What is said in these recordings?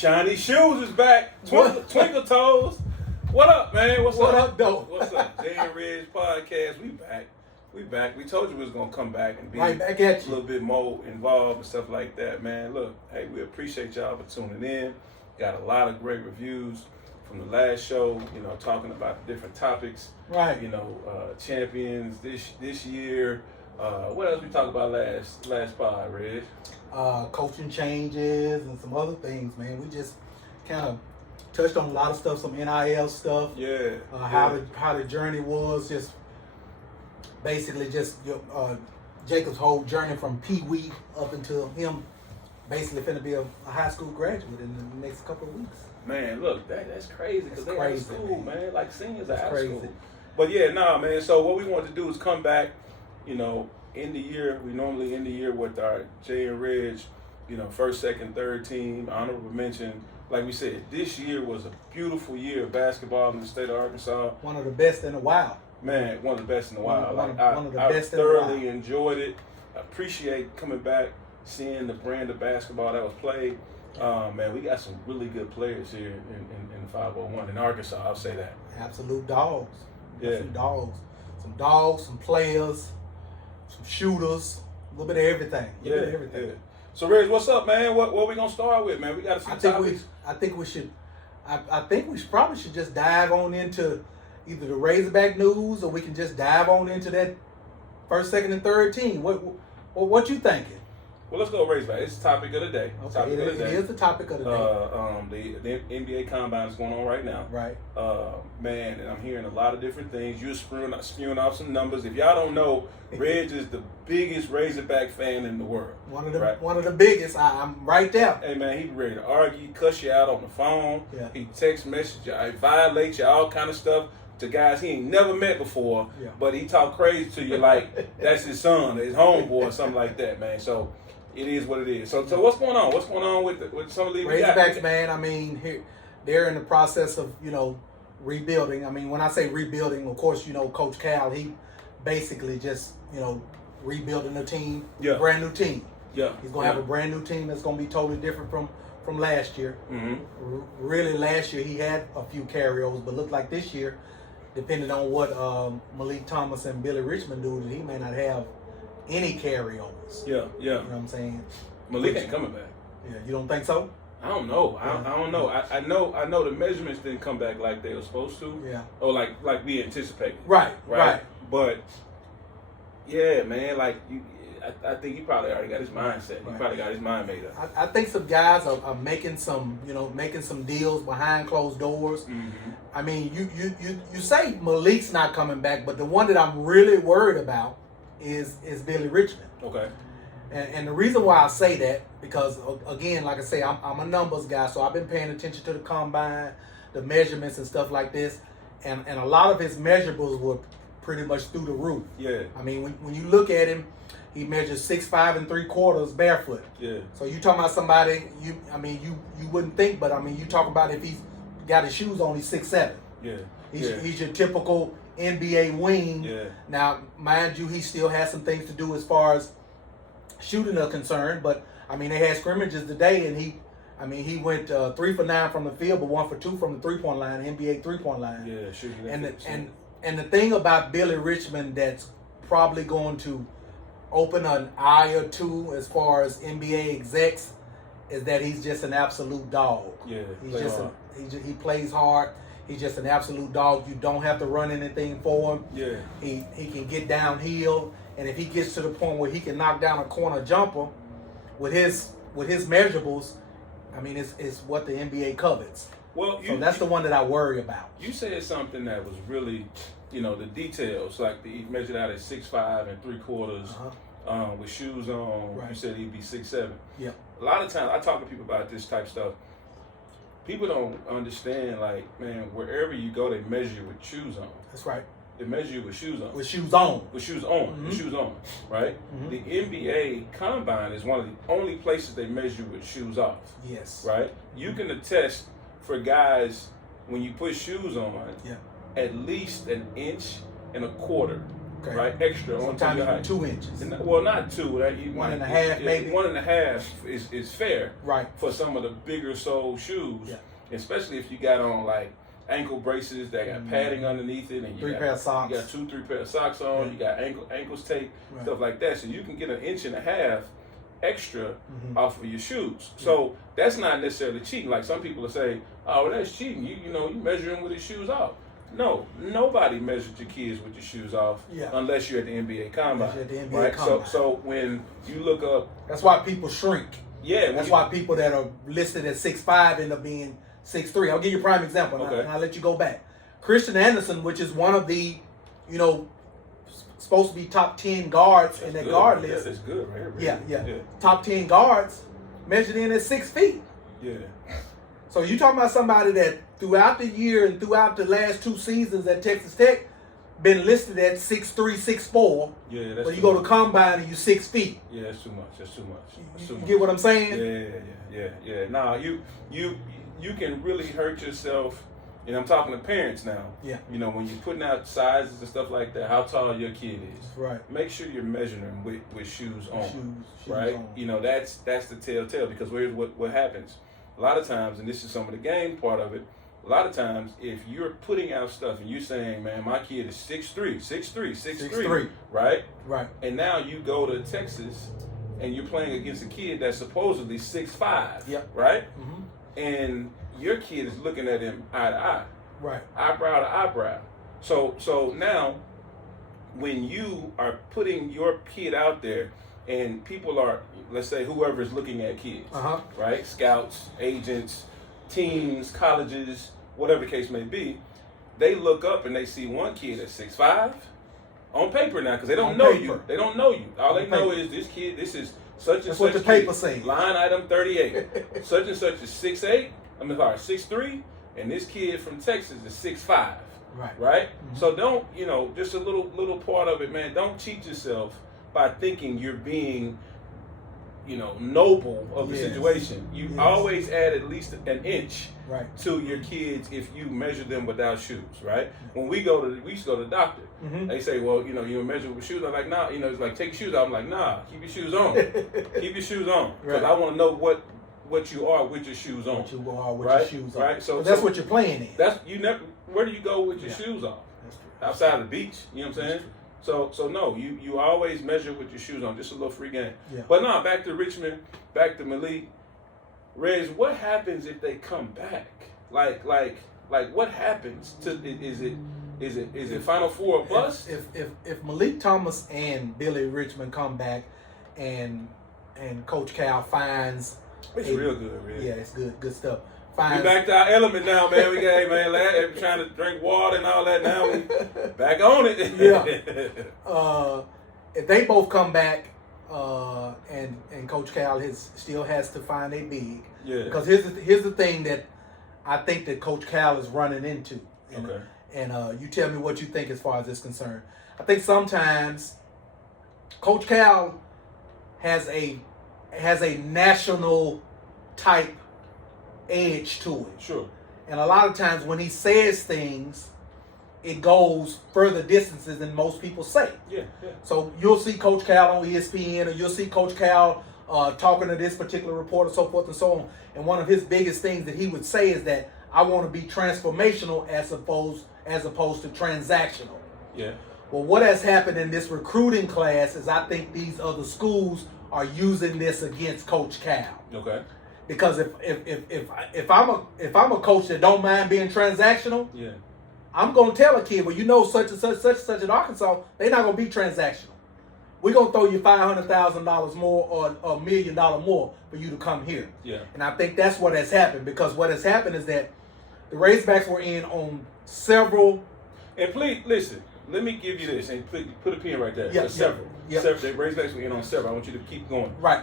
Shiny Shoes is back. Twinkle Toes. What up, man? What's up, though? What's up? JayNReg podcast. We back. We back. We told you we was gonna come back and be right back at a you. little bit more involved and stuff like that, man. Look, hey, we appreciate y'all for tuning in. Got a lot of great reviews from the last show. You know, talking about different topics. Right. You know, champions this year. What else we talked about last pod, Reg? Coaching changes and some other things, man. We just kind of touched on a lot of stuff, some NIL stuff. Yeah. How the journey was, just basically just Jacob's whole journey from Pee Wee up until him basically finna be a high school graduate in the next couple of weeks. Man, look, that's crazy because they're out of school, man. Like seniors are out of school. But yeah, man. So what we want to do is come back, you know, end the year. We normally end the year with our JayNReg, you know, first, second, third team, honorable mention. Like we said, this year was a beautiful year of basketball in the state of Arkansas. One of the best in a while. Man, one of the best in a while. One of the best I thoroughly enjoyed it. I appreciate coming back, seeing the brand of basketball that was played. Man, we got some really good players here in 501 in Arkansas. I'll say that. Absolute dogs. Yeah. Some dogs, some players, some shooters, a little bit of everything. Yeah. So, Reg, what's up, man? What we gonna start with, man? We got a few topics. I think we probably should just dive on into either the Razorback news, or we can just dive on into that first, second, and third team. What you thinking? Well, let's go Razorback. It's the topic of the day. Okay, it is the topic of the day. The NBA Combine is going on right now. Right. Man, and I'm hearing a lot of different things. You're spewing off some numbers. If y'all don't know, Reg is the biggest Razorback fan in the world. One of the biggest. I'm right there. Hey, man, he ready to argue, cuss you out on the phone. Yeah. He text message you, violate you, all kind of stuff to guys he ain't never met before. Yeah. But he talk crazy to you like that's his son, his homeboy, or something like that, man. So it is what it is. So what's going on? What's going on with some of these Razorbacks, man? I mean, they're in the process of, you know, rebuilding. I mean, when I say rebuilding, of course, you know, Coach Cal, he basically just, you know, rebuilding the team, brand new team. Yeah, he's gonna have a brand new team that's gonna be totally different from last year. Mm-hmm. Really, last year he had a few carryovers, but looked like this year, depending on what Malik Thomas and Billy Richmond do, he may not have any carryovers. Yeah. You know what I'm saying? Malik ain't coming back. Yeah, you don't think so? I don't know. I don't know. I know the measurements didn't come back like they were supposed to. Yeah. Or like we anticipated. Right. But yeah, man, like I think he probably already got his mind set. He probably got his mind made up. I think some guys are making some deals behind closed doors. Mm-hmm. I mean, you say Malik's not coming back, but the one that I'm really worried about is Billy Richmond. Okay. And the reason why I say that, because again, like I say, I'm a numbers guy, so I've been paying attention to the combine, the measurements and stuff like this, and a lot of his measurables were pretty much through the roof. Yeah. I mean, when you look at him, he measures 6'5" and 3/4 barefoot. Yeah. So you talking about somebody you wouldn't think, but I mean you talk about if he's got his shoes on, he's 6'7". Yeah. He's your typical NBA wing. Yeah. Now, mind you, he still has some things to do as far as shooting are concerned, but I mean they had scrimmages today, and he went 3 for 9 from the field, but 1 for 2 from the 3-point line, NBA 3-point line. Yeah, shooting. And the thing about Billy Richmond that's probably going to open an eye or two as far as NBA execs is that he's just an absolute dog. Yeah, he plays hard. He's just an absolute dog. You don't have to run anything for him. Yeah. He can get downhill, and if he gets to the point where he can knock down a corner jumper with his measurables, I mean it's what the NBA covets. Well, so that's the one that I worry about. You said something that was really, you know, the details. Like he measured out at 6'5" and 3/4 with shoes on. Right. You said he'd be 6'7". Yeah. A lot of times I talk to people about this type of stuff. People don't understand, like, man, wherever you go, they measure you with shoes on. That's right. They measure you with shoes on. With shoes on. With shoes on. Mm-hmm. With shoes on. Right? Mm-hmm. The NBA Combine is one of the only places they measure with shoes off. Yes. Right? You can attest for guys when you put shoes on, at least 1.25 inches Okay. right? Extra onto your height. 2 inches. Well, not 2. That you 1.5 maybe. 1.5 is fair, right? For some of the bigger sole shoes, yeah. Especially if you got on like ankle braces that got padding underneath it, and you 3 pair of socks. You got 2-3 pair of socks on. Yeah. You got ankles taped, stuff like that. So you can get 1.5 inches extra off of your shoes. So that's not necessarily cheating. Like some people will say, "Oh, well, that's cheating. You measure him with his shoes off." No, nobody measured your kids with your shoes off unless you're at the NBA Combine. Right? So when you look up, that's why people shrink. Yeah, that's why people that are listed at 6'5" end up being 6'3". I'll give you a prime example, and I'll let you go back. Christian Anderson, which is one of the, supposed to be top 10 guards in that guard list. That's good, right? Yeah. Top 10 guards measured in at 6 feet. Yeah. So you talking about somebody that throughout the year and throughout the last 2 seasons at Texas Tech been listed at 6'3", 6'4". Yeah, that's but you go to Combine and you 6 feet. Yeah, that's too much. You get what I'm saying? Yeah. Nah, you can really hurt yourself. And I'm talking to parents now. Yeah. When you're putting out sizes and stuff like that, how tall your kid is. Right. Make sure you're measuring them with shoes on. Shoes right? On. That's the telltale, because here's what happens. A lot of times, and this is some of the game part of it, a lot of times if you're putting out stuff and you're saying, man, my kid is 6'3", right? Right. And now you go to Texas and you're playing against a kid that's supposedly 6'5", right? Mm-hmm. And your kid is looking at him eye to eye, right? Eyebrow to eyebrow. So now, when you are putting your kid out there, and people are, let's say, whoever is looking at kids, right? Scouts, agents, teams, colleges, whatever the case may be, they look up and they see one kid at 6'5", on paper now, because they don't know you. They don't know you. All they know is this kid. This is such and That's such. what the paper says. Line item 38. Such and such is 6'8". 6'3", and this kid from Texas is 6'5". Right? Mm-hmm. So don't, just a little part of it, man. Don't cheat yourself by thinking you're being, noble of the situation. You always add at least an inch to your kids if you measure them without shoes, right? When we used to go to the doctor. Mm-hmm. They say, well, you measure with shoes. I'm like, nah, it's like, take your shoes off. I'm like, nah, keep your shoes on. Keep your shoes on. Because I want to know what you are with your shoes on. What you are with your shoes on. Right? So that's what you're playing in. Where do you go with your shoes off? Outside the beach, you know what I'm saying? So no, you always measure with your shoes on. Just a little free game. Yeah. But no, back to Richmond, back to Malik. Rez, what happens if they come back? Like what happens to is it Final Four or bust? If Malik Thomas and Billy Richmond come back and Coach Cal finds real good, Rez. Yeah, it's good stuff. We back to our element now, man. We got trying to drink water and all that. Now we back on it. If they both come back, and Coach Cal still has to find a big. Yeah. Because here's the thing that I think that Coach Cal is running into. And you tell me what you think as far as this concerned. I think sometimes Coach Cal has a national type edge to it. Sure. And a lot of times when he says things, it goes further distances than most people say. Yeah. So you'll see Coach Cal on ESPN, or you'll see Coach Cal talking to this particular reporter, so forth and so on. And one of his biggest things that he would say is that I want to be transformational as opposed to transactional. Yeah. Well, what has happened in this recruiting class is I think these other schools are using this against Coach Cal. Okay. Because if I'm a coach that don't mind being transactional, I'm gonna tell a kid, well, such and such at Arkansas, they're not gonna be transactional. We're gonna throw you $500,000 more or $1 million more for you to come here. Yeah. And I think that's what has happened, because what has happened is that the Razorbacks were in on several. And please listen. Let me give you this, and please put a pin right there. Several. The Razorbacks were in on several. I want you to keep going. Right.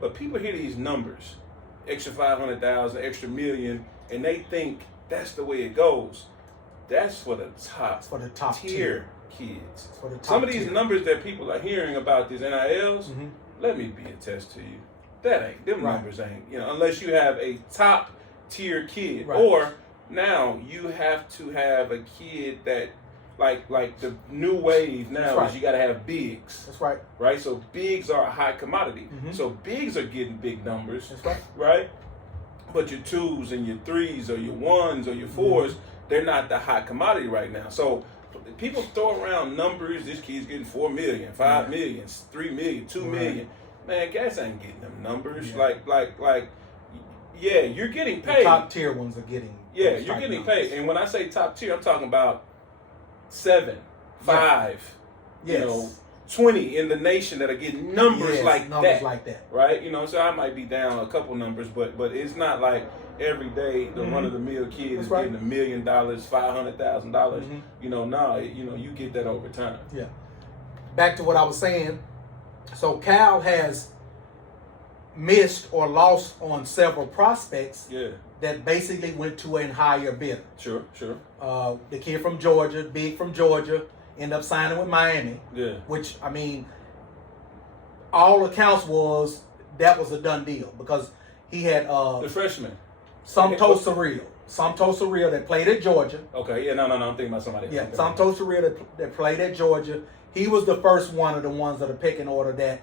But people hear these numbers, extra 500,000, extra million, and they think that's the way it goes. That's for the top tier kids. Some of these numbers that people are hearing about these NILs, let me be a test to you. Them numbers ain't, unless you have a top tier kid, or now you have to have a kid that like the new wave now right. is you got to have bigs. That's right. Right. So bigs are a high commodity. Mm-hmm. So bigs are getting big numbers. That's right. Right. But your 2s and your 3s or your 1s or your 4s, they're not the hot commodity right now. So people throw around numbers. This kid's getting 4 million, 5 million, 3 million, 2 million. Man, guys ain't getting them numbers. Like, yeah, you're getting paid. The top tier ones are getting. Yeah, you're getting paid. And when I say top tier, I'm talking about 7, 5, yes. 20 in the nation that are getting numbers like that. Right? So I might be down a couple numbers, but it's not like every day the run-of-the-mill kid is getting $1 million, $500,000. You get that over time. Yeah. Back to what I was saying. So Cal has missed or lost on several prospects that basically went to a higher bidder. Sure. The kid from Georgia, big from Georgia, ended up signing with Miami. Yeah. Which, I mean, all accounts was that was a done deal because he had the freshman. Somto Surreal that played at Georgia. Okay, yeah, no, I'm thinking about somebody else. Yeah, Somto Surreal that played at Georgia. He was the first one of the ones of the pecking order that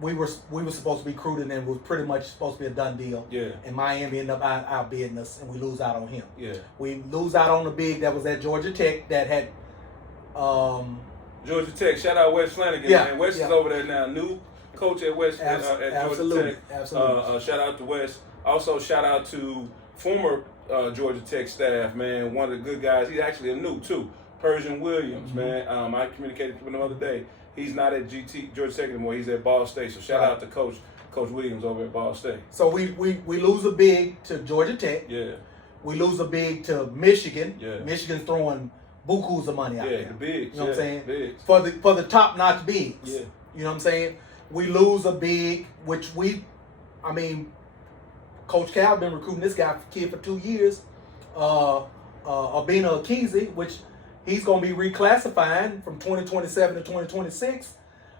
we were supposed to be recruiting and was pretty much supposed to be a done deal. Yeah. And Miami ended up outbidding us, and we lose out on him. Yeah. We lose out on the big that was at Georgia Tech that had. Georgia Tech. Shout out Wes Flanagan. Yeah. Man. Wes is over there now. New coach at West at Georgia Tech. Absolutely. Shout out to Wes. Also, shout out to former Georgia Tech staff, man. One of the good guys. He's actually a new too. Persian Williams, man. I communicated with him the other day. He's not at Georgia Tech anymore. He's at Ball State. So shout out to Coach Williams over at Ball State. So we lose a big to Georgia Tech. Yeah. We lose a big to Michigan. Yeah. Michigan's throwing bukus of money out there. The bigs. You know what I'm saying? Bigs. For the top-notch bigs. Yeah. You know what I'm saying? We lose a big, which Coach Cal been recruiting this kid for 2 years. Abina Akizi, which he's going to be reclassifying from 2027 to 2026.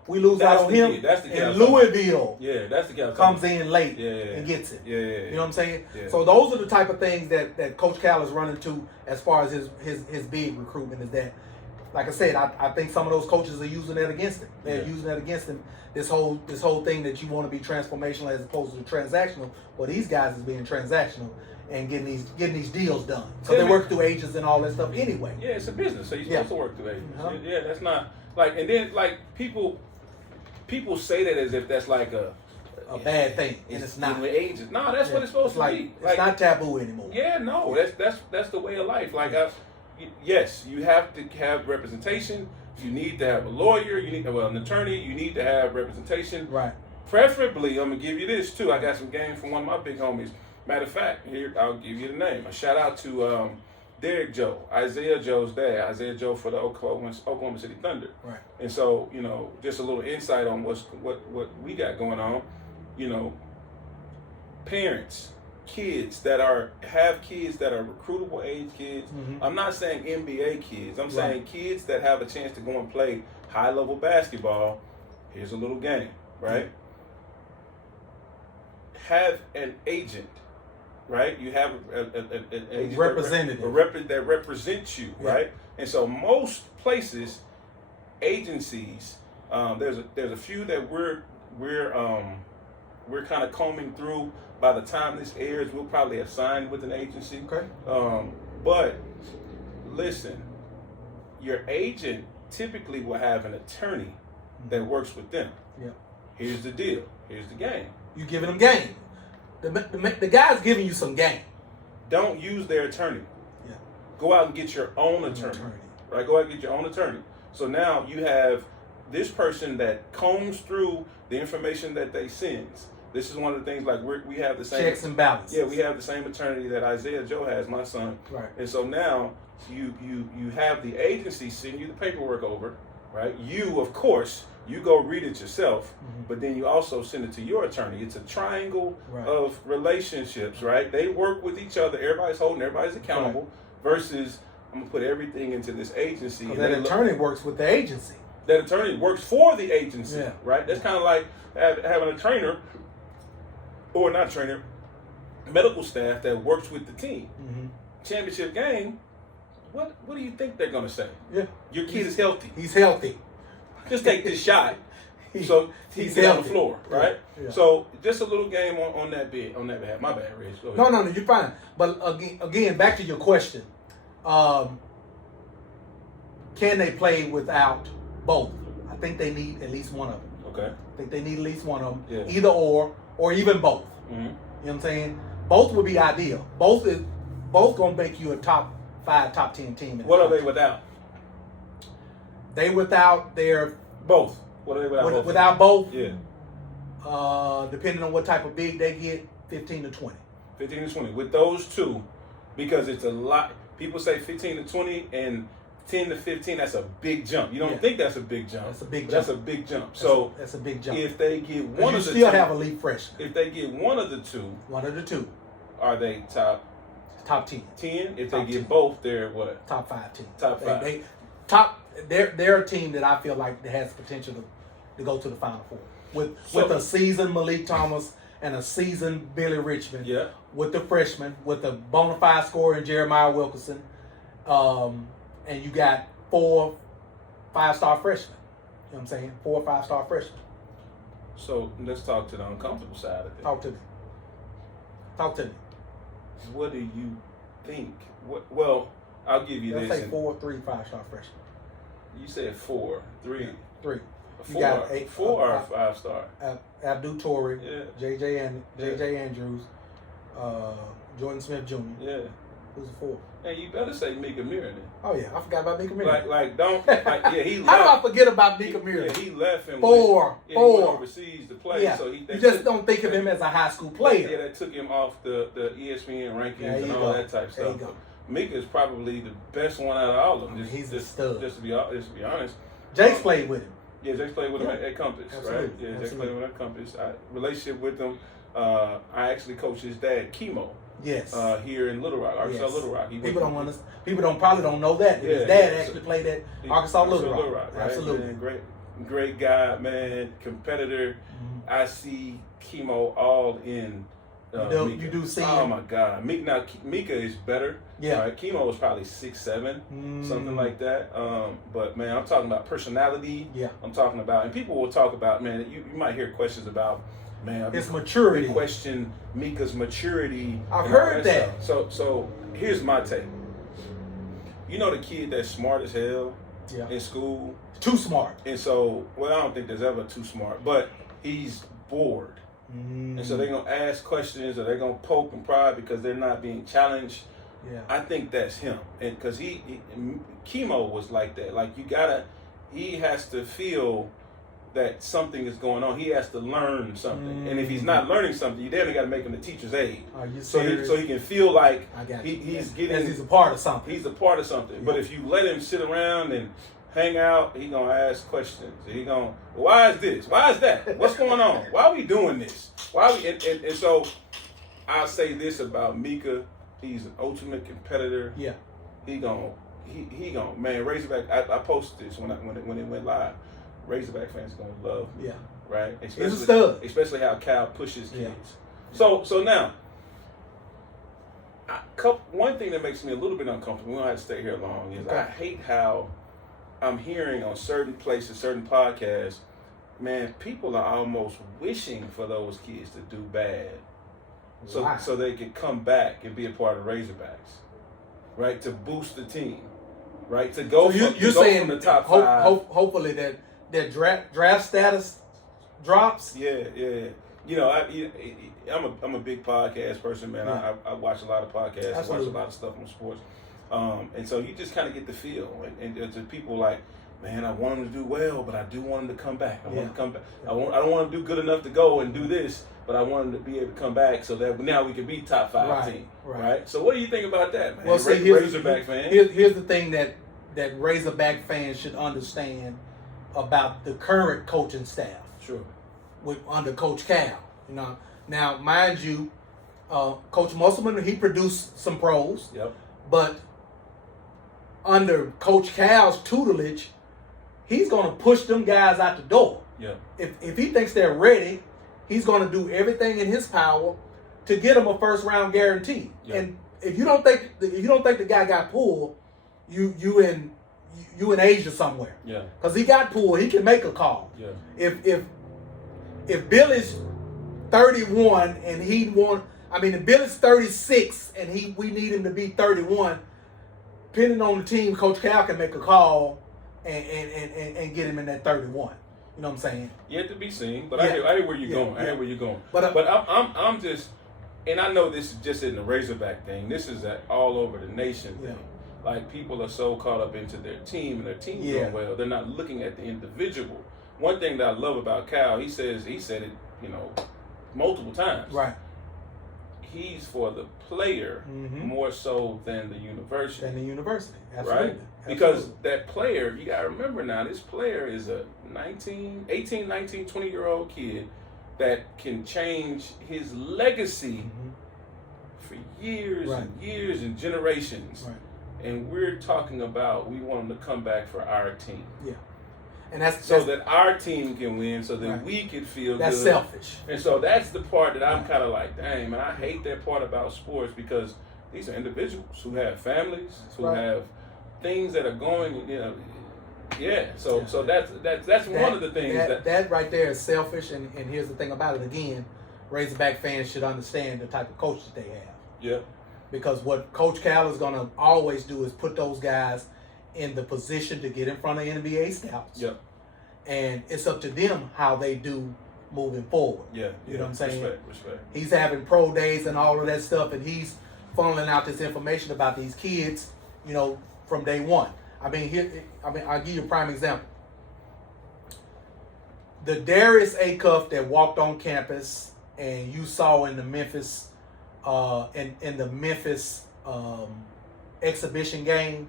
We lose out on him. That's the and Louisville that's the guy comes in late and gets it. You know what I'm saying? Yeah. So those are the type of things that Coach Cal is running to as far as his big recruitment is that. Like I said, I think some of those coaches are using that against him. They're using that against him. This whole thing that you want to be transformational as opposed to transactional. Well, these guys is being transactional and getting these deals done. So they work through agents and all that stuff anyway. Yeah, it's a business, so you're supposed to work through agents. Yeah, that's not like. And then like people say that as if that's like a bad thing, and it's not. With agents, no, that's what it's supposed to be. It's not taboo anymore. Yeah, no, that's the way of life. Like yes, you have to have representation. You need to have a lawyer. You need an attorney. You need to have representation. Right. Preferably, I'm gonna give you this too. I got some game from one of my big homies. Matter of fact, here I'll give you the name. A shout out to Derek Joe, Isaiah Joe's dad. Isaiah Joe for the Oklahoma City Thunder. Right. And so just a little insight on what we got going on. Parents. Kids that have kids that are recruitable age kids. Mm-hmm. I'm not saying NBA kids. I'm saying kids that have a chance to go and play high level basketball. Here's a little game, right? Mm-hmm. Have an agent, right? You have an agent representative that represents you, right? And so most places, agencies, there's a few that we're kind of combing through. By the time this airs, we'll probably have signed with an agency. Okay. But listen, your agent typically will have an attorney that works with them. Yeah. Here's the deal. Here's the game. You giving them game. The guy's giving you some game. Don't use their attorney. Yeah. Go out and get your own attorney. Right? Go out and get your own attorney. So now you have this person that combs through the information that they send. This is one of the things, like we have the same checks and balances. Yeah, we have the same attorney that Isaiah Joe has, my son. Right. And so now you have the agency send you the paperwork over, right? You, of course, you go read it yourself, but then you also send it to your attorney. It's a triangle of relationships, right? They work with each other. Everybody's holding, everybody's accountable. Versus, I'm gonna put everything into this agency. And that attorney works with the agency. That attorney works for the agency, right? That's kind of like having a trainer. Or not trainer, medical staff that works with the team. Mm-hmm. Championship game, What do you think they're gonna say? Yeah. Your kid is healthy. He's healthy. Just take this shot. So he's on the floor, right? Yeah. So just a little game on that behalf. My bad, Rich. Go ahead. No, you're fine. But again, back to your question. Can they play without both? I think they need at least one of them. Okay. I think they need at least one of them. Yeah. Either or even both. Mm-hmm. You know what I'm saying? Both would be ideal. Both gonna make you a top 5, top 10 team. What are they without? They without their both. What are they without? Without both? Yeah. Depending on what type of big they get, 15 to 20. 15 to 20. With those two, because it's a lot. People say 15 to 20 and 10 to 15. That's a big jump. You don't think that's a big jump. That's a big jump. That's a big jump. That's a big jump. If they get one of the two, you still have elite freshmen. If they get one of the two, are they top 10? 10. If top they get 10. both, they're what? Top 5 team. Top 5. They're a team that I feel like that has potential to go to the Final Four with a seasoned Malik Thomas and a seasoned Billy Richmond. Yeah. With the freshmen, with the bona fide scorer in Jeremiah Wilkerson, and you got 4 5-star freshmen. You know what I'm saying? 4 5-star freshmen. So let's talk to the uncomfortable side of it. Talk to me. What do you think? Well, I'll give you Let's this. say 4 3 5-star freshmen. You said 4, 3. 3. 4 or 5-star. Abdul Torrey, Yeah. JJ Andrews, Jordan Smith Jr. Yeah. Who's the 4? And you better say Mika Mirren. Oh yeah, I forgot about Mika Mirren. He left. How do I forget about Mika Mirren? Yeah, he left and Four. He went overseas to play. Yeah. So you just don't think of him as a high school player. Yeah, that took him off the ESPN rankings and all that type of there stuff. You go. Mika is probably the best one out of all of them. He's a stud. Just to be honest. Jake's played with him. Yeah, Jake's played with him at Compass, Absolutely. right? Yeah, Jake's Absolutely. played with him at Compass. Relationship with him. I actually coached his dad, Chemo. Yes. Here in Little Rock, Arkansas Little Rock. People probably don't know that. His dad actually played at Arkansas Little Rock. Right? Absolutely. And great guy, man, competitor. Mm-hmm. I see Chemo all in. Mika. You do see Oh him. my God, Mika is better. Yeah. Right? Chemo was probably 6'7", something like that. But man, I'm talking about personality. Yeah. I'm talking about, and people will talk about, man. You might hear questions about, man, his maturity. They question Mika's maturity. I've heard that. So here's my take. You know the kid that's smart as hell in school? Too smart. And so, well, I don't think there's ever too smart, but he's bored. And so they're going to ask questions or they're going to poke and pry because they're not being challenged. Yeah. I think that's him. And because Chemo was like that. Like he has to feel that something is going on. He has to learn something. And if he's not learning something, you definitely got to make him the teacher's aide. Are you so he can feel like he's a part of something. He's a part of something. Yeah. But if you let him sit around and hang out, he gonna ask questions. He gonna, why is this? Why is that? What's going on? Why are we doing this? Why we? And so I'll say this about Mika: he's an ultimate competitor. Yeah. He gonna man, Razorback. I posted this when it went live. Razorback fans gonna love me. Yeah. Right. He's a stud. Especially how Cal pushes kids. Yeah. So now. One thing that makes me a little bit uncomfortable, we don't have to stay here long, is I hate how I'm hearing on certain places, certain podcasts, man, people are almost wishing for those kids to do bad so they can come back and be a part of Razorbacks, right? To boost the team, right? To go so you're saying from the top 5. Hopefully that draft status drops? Yeah. You know, I'm a big podcast person, man. Yeah. I watch a lot of podcasts. Absolutely. I watch a lot of stuff on sports. And so you just kind of get the feel. And to people like, man, I want him to do well, but I do want him to come back. I want him to come back. I don't want him to do good enough to go and do this, but I want him to be able to come back so that now we can be top 5 team. Right? So what do you think about that, man? Well, see, Razorback fan. Here's the thing that Razorback fans should understand about the current coaching staff. Sure. Under Coach Cal. You know, now mind you, Coach Musselman, he produced some pros. Yep. But under Coach Cal's tutelage, he's going to push them guys out the door. Yeah. If he thinks they're ready, he's going to do everything in his power to get them a first round guarantee. Yeah. And if you don't think the guy got pulled, you in Asia somewhere. Yeah. Because he got pulled, he can make a call. Yeah. If Billy's 31 and if Billy's 36 and we need him to be 31, depending on the team, Coach Cal can make a call and get him in that 31. You know what I'm saying? Yet to be seen, but I hear where you're going. I hear where you're going. But I'm just, and I know this is just in the Razorback thing. This is all over the nation thing. Like, people are so caught up into their team and their team doing well, they're not looking at the individual. One thing that I love about Cal, he said it, multiple times. Right. He's for the player more so than the university. Absolutely. Right? Because that player, you got to remember now, this player is a 18, 19, 20-year-old kid that can change his legacy for years and years and generations. Right. And we're talking about, we want him to come back for our team. Yeah. And that's that our team can win, so that we can feel that's good. That's selfish. And so that's the part that I'm kind of like, dang, man, I hate that part about sports, because these are individuals who have families, who have things that are going, So that's one of the things that right there is selfish. And here's the thing about it again, Razorback fans should understand the type of coaches they have. Yeah. Because what Coach Cal is going to always do is put those guys in the position to get in front of NBA scouts. Yep. And it's up to them how they do moving forward. Yeah. You know what I'm saying? Respect. He's having pro days and all of that stuff, and he's funneling out this information about these kids, from day one. I'll give you a prime example. The Darius Acuff that walked on campus and you saw in the Memphis exhibition game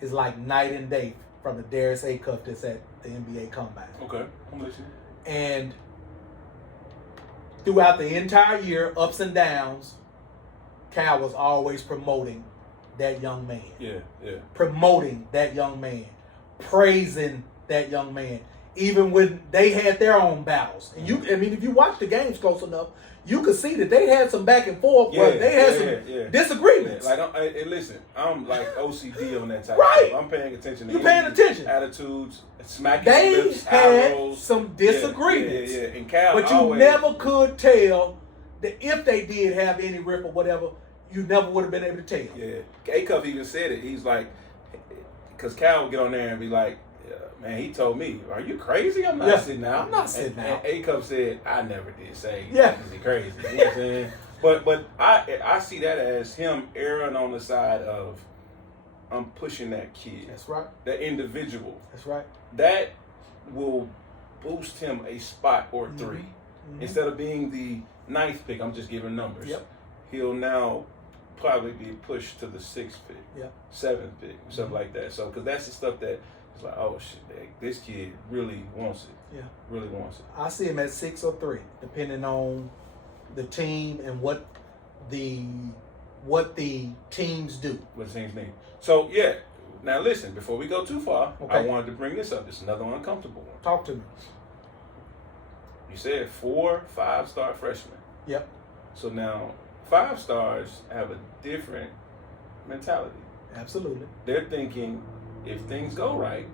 is like night and day from the Darius Acuff that's at the NBA Combine. Okay, I'm listening. And throughout the entire year, ups and downs, Cal was always promoting that young man. Yeah. Promoting that young man. Praising that young man. Even when they had their own battles. And if you watch the games close enough, you could see that they had some back and forth, but they had some disagreements. Yeah. Listen, I'm like OCD on that type right. of stuff. I'm paying attention to attitudes, smacking they lips, had arrows. Some disagreements. Yeah. And Cal but you never could tell that if they did have any rip or whatever, you never would have been able to tell. Yeah. A-Cup even said it. He's like, because Cal would get on there and be like, man, he told me, are you crazy? I'm not sitting out. I'm not sitting out. And A-Cup said, I never did say, is he crazy? You know what I'm saying? But I see that as him erring on the side of, I'm pushing that kid. That's right. That individual. That's right. That will boost him a spot or three. Mm-hmm. Instead of being the 9th pick, I'm just giving numbers. Yep. He'll now probably be pushed to the 6th pick, 7th pick, stuff like that. So, because that's the stuff that it's like, oh shit, this kid really wants it. Yeah. Really wants it. I see him at 6 or 3, depending on the team and what the teams do. What the teams need. So yeah. Now listen, before we go too far, okay. I wanted to bring this up. It's another uncomfortable one. Talk to me. You said 4 5-star freshmen. Yep. So now 5 stars have a different mentality. Absolutely. They're thinking, if things go right,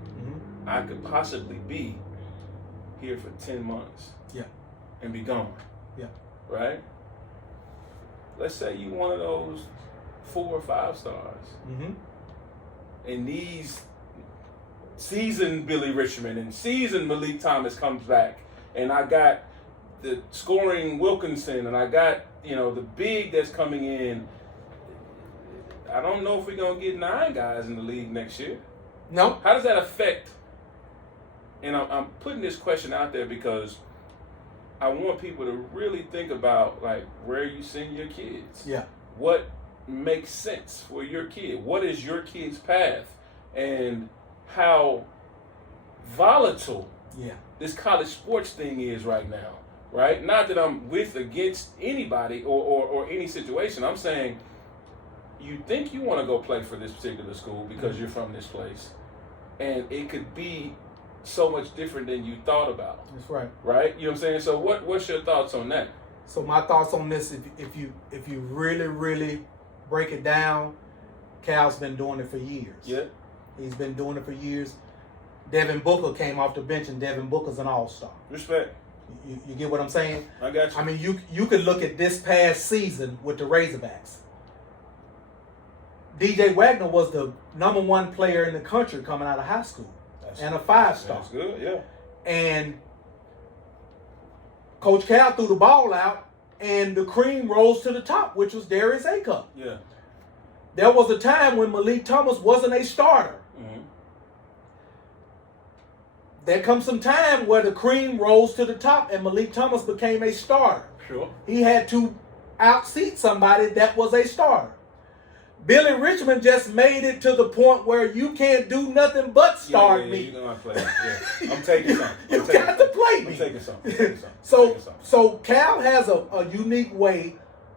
I could possibly be here for 10 months. Yeah. And be gone. Yeah. Right? Let's say you one of those 4 or 5 stars. And these seasoned Billy Richmond and seasoned Malik Thomas comes back, and I got the scoring Wilkinson, and I got, the big that's coming in. I don't know if we're going to get 9 guys in the league next year. No. How does that affect? And I'm putting this question out there because I want people to really think about, like, where you send your kids. Yeah. What makes sense for your kid? What is your kid's path? And how volatile this college sports thing is right now, right? Not that I'm against anybody or any situation. I'm saying you think you want to go play for this particular school because you're from this place, and it could be so much different than you thought about. That's right. Right? You know what I'm saying? So what's your thoughts on that? So my thoughts on this, if you really, really break it down, Cal's been doing it for years. Yeah. He's been doing it for years. Devin Booker came off the bench, and Devin Booker's an all-star. Respect. You get what I'm saying? I got you. I mean, you could look at this past season with the Razorbacks. DJ Wagner was the number 1 player in the country coming out of high school and a 5-star. That's good, yeah. And Coach Cal threw the ball out, and the cream rose to the top, which was Darius Acup. Yeah. There was a time when Malik Thomas wasn't a starter. Mm-hmm. There comes some time where the cream rose to the top and Malik Thomas became a starter. Sure. He had to outseat somebody that was a starter. Billy Richmond just made it to the point where you can't do nothing but start me. You're gonna play. Yeah. I'm taking something. You got to play me. I'm taking something. So Cal has a unique way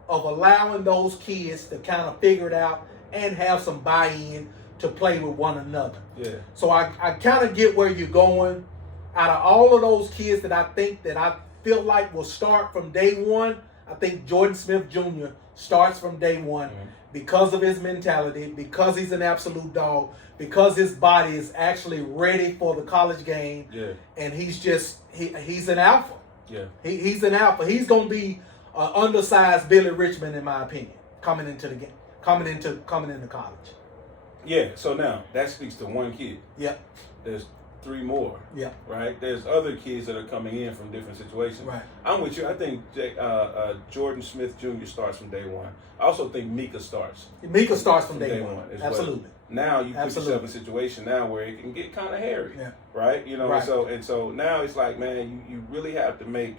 of allowing those kids to kind of figure it out and have some buy-in to play with one another. Yeah. So I kind of get where you're going. Out of all of those kids that I feel like will start from day one, I think Jordan Smith Jr. starts from day one because of his mentality, because he's an absolute dog, because his body is actually ready for the college game. Yeah. And he's an alpha. Yeah. He's an alpha. He's gonna be an undersized Billy Richmond, in my opinion, coming into the game, coming into college. Yeah, so now that speaks to one kid. Yep. There's 3 more. Yeah. Right? There's other kids that are coming in from different situations. Right. I'm with you. I think Jordan Smith Jr. starts from day one. I also think Mika starts. Mika starts from day one. as Absolutely. Well. Now you put yourself in a situation now where it can get kind of hairy. Yeah. Right? You know, right. So now it's like, man, you really have to make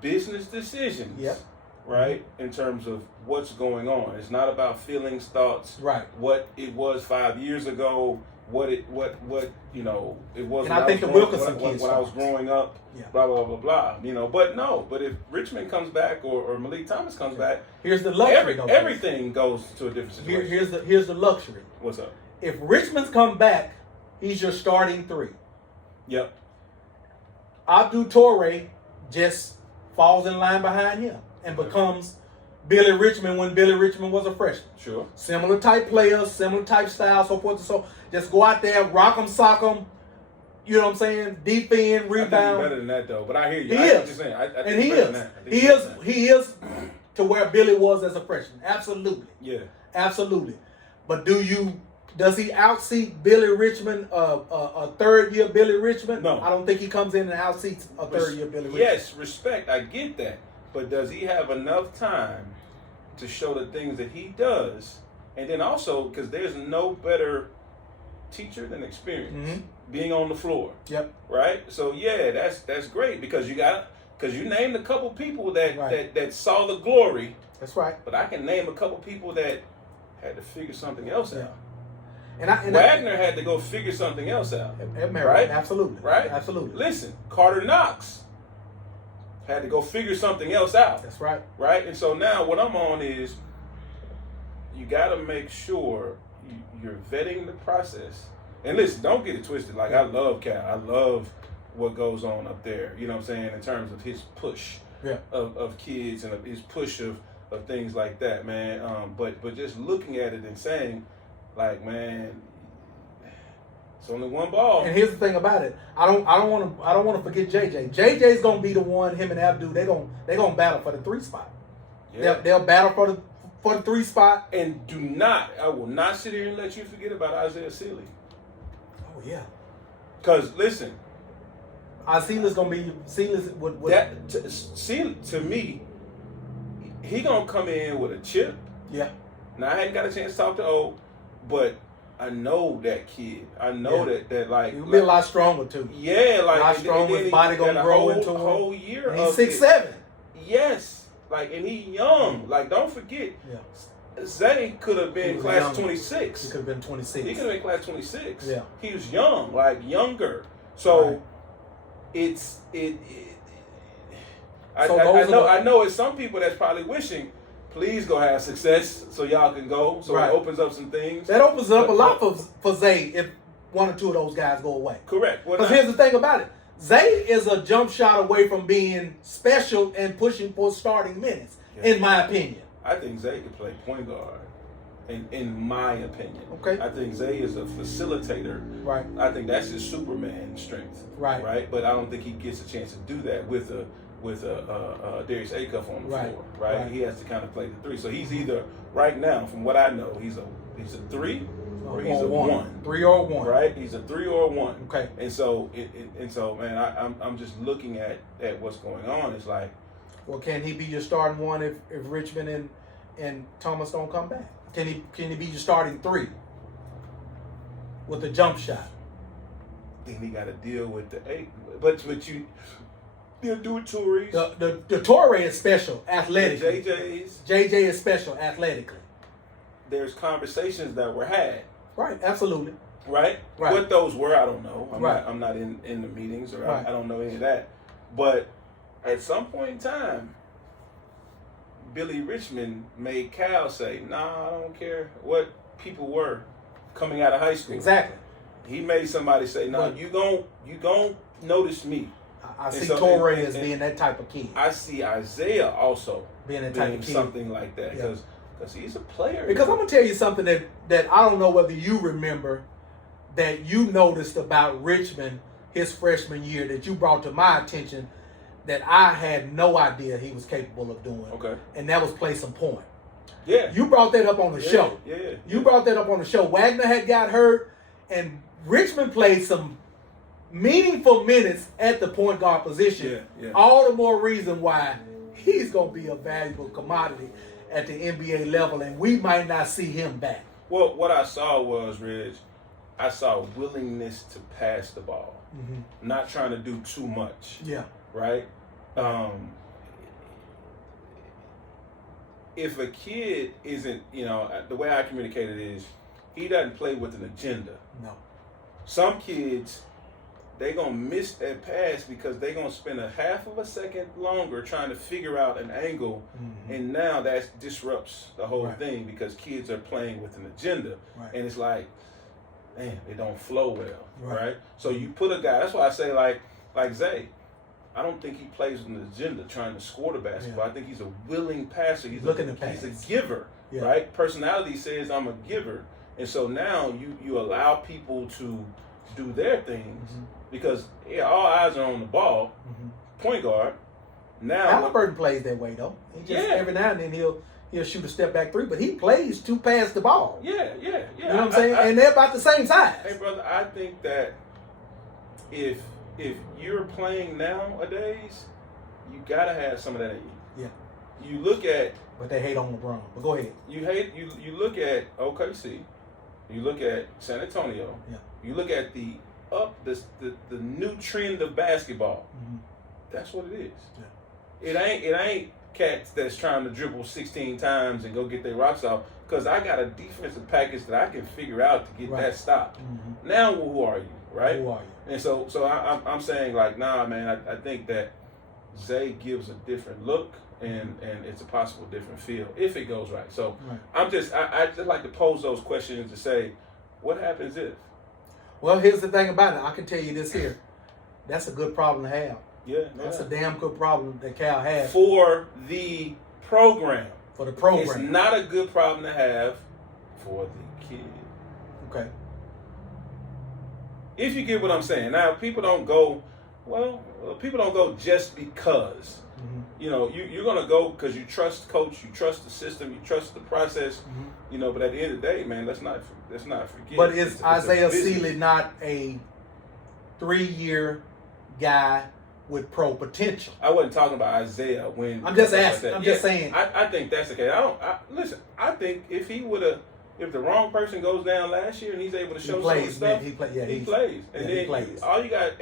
business decisions. Yep. Right, in terms of what's going on. It's not about feelings, thoughts. Right. What it was 5 years ago. What it was. And I think the Wilkinson kids when I was growing up. Yeah. Blah blah blah blah. You know, but if Richmond comes back or Malik Thomas comes back, here's the luxury. Everything goes to a different situation. Here's the luxury. What's up? If Richmond's come back, he's your starting 3. Yep. Abdul Torre just falls in line behind him and becomes Billy Richmond when Billy Richmond was a freshman. Sure. Similar type players, similar type style, so forth and so. Just go out there, rock them, sock them. You know what I'm saying? Defend, rebound. I think he's better than that though. But I hear you. He I is. What you're saying. I think he is. He is to where Billy was as a freshman. Absolutely. Yeah. Absolutely. But does he outseat Billy Richmond, a 3rd-year Billy Richmond? No. I don't think he comes in and outseats a 3rd-year Billy Richmond. Yes, respect. I get that. But does he have enough time to show the things that he does? And then also, because there's no better teacher than experience. Being on the floor. Yep. Right? So yeah, that's great because you named a couple people that saw the glory. That's right. But I can name a couple people that had to figure something else out. And Wagner had to go figure something else out. Right? Absolutely. Right? Absolutely. Listen, Carter Knox had to go figure something else out. That's right. Right? And so now what I'm on is you got to make sure you're vetting the process. And listen, don't get it twisted. Like, I love Cal. I love what goes on up there. You know what I'm saying? In terms of his push of kids and his push of things like that, man. But just looking at it and saying, like, man, it's only one ball. And here's the thing about it. I don't want to forget JJ. JJ's gonna be the one. Him and Abdul, they gonna battle for the 3 spot. Yeah. They'll battle for the 3 spot. And I will not sit here and let you forget about Isaiah Sealy. Oh yeah. Because listen, Sealy's gonna be to me, he gonna come in with a chip. Yeah. Now I hadn't got a chance to talk to O, but I know that kid. I know that like he'll be a lot stronger too. Yeah, like a lot stronger. His body gonna grow into a whole year. He's 6'7". Yes, like, and he young. Like, don't forget. Yeah. Zay could have been class 26. He could have been 26. He could have been class 26. Yeah. He was young, like younger. So I know it's some people that's probably wishing, please go have success so y'all can go. So it opens up some things. That opens up a lot for Zay if 1 or 2 of those guys go away. Correct. Because here's the thing about it. Zay is a jump shot away from being special and pushing for starting minutes, in my opinion. I think Zay could play point guard. in my opinion. Okay. I think Zay is a facilitator. Right. I think that's his Superman strength. Right. Right. But I don't think he gets a chance to do that with a Darius Acuff on the floor. Right. He has to kind of play the three. So he's either right now, from what I know, he's a 3 or he's a 1. 3 or 1. Right. He's a 3 or a 1. Okay. And so man, I'm just looking at what's going on. It's like, well, can he be your starting 1 if Richmond and Thomas don't come back? Can he be your starting 3 with a jump shot? Then he got to deal with the 8. But you do it, Tories. The Torre is special athletically. JJ is special athletically. There's conversations that were had. Right, absolutely. Right? What those were, I don't know. I'm not in the meetings, or I don't know any of that. But at some point in time, Billy Richmond made Cal say, "Nah, I don't care what people were coming out of high school." Exactly. He made somebody say, "No, you gon' notice me." I see Torre as being that type of kid. I see Isaiah also being that type of kid. Something like that, because he's a player. Because I'm gonna tell you something that I don't know whether you remember that you noticed about Richmond his freshman year that you brought to my attention that I had no idea he was capable of doing. Okay. And that was play some point. Yeah. You brought that up on the show. Yeah. You brought that up on the show. Wagner had got hurt, and Richmond played some meaningful minutes at the point guard position. Yeah. All the more reason why he's going to be a valuable commodity at the NBA level, and we might not see him back. Well, what I saw was, Reg, I saw willingness to pass the ball, not trying to do too much. Yeah. Right? If a kid isn't, the way I communicate it is, he doesn't play with an agenda. No. Some kids, they're going to miss that pass because they're going to spend a half of a second longer trying to figure out an angle, and now that disrupts the whole thing because kids are playing with an agenda. Right. And it's like, man, it don't flow well, right? So you put a guy, that's why I say like Zay, I don't think he plays with an agenda trying to score the basketball. I think he's a willing passer. He's looking to pass. He's a giver, right? Personality says I'm a giver. And so now you allow people to do their things because all eyes are on the ball. Point guard. Now Halliburton plays that way though. He just every now and then he'll shoot a step back 3, but he plays to pass the ball. Yeah. You know what I'm saying? And they're about the same size. Hey brother, I think that if you're playing nowadays, you gotta have some of that in you. Yeah. You look at, but they hate on LeBron. But go ahead. You look at OKC, you look at San Antonio. Yeah. You look at the new trend of basketball. That's what it is. Yeah. It ain't cats that's trying to dribble 16 times and go get their rocks off, because I got a defensive package that I can figure out to get that stop. Now who are you, right? Who are you? And so I'm saying like, nah, man, I think that Zay gives a different look and it's a possible different feel if it goes right. So I just like to pose those questions to say, what happens if? Well, here's the thing about it. I can tell you this here. That's a good problem to have. Yeah. That's a damn good problem that Cal has. For the program. For the program. It's not a good problem to have for the kid. Okay. If you get what I'm saying. Now, people don't go just because. You're going to go because you trust the coach, you trust the system, you trust the process, but at the end of the day, man, let's not forget. But is Isaiah Sealy not a 3-year guy with pro potential? I wasn't talking about Isaiah when I'm just asking. I'm just saying. I think that's the case. Listen, I think if the wrong person goes down last year and he's able to show some stuff, he plays. And then all you got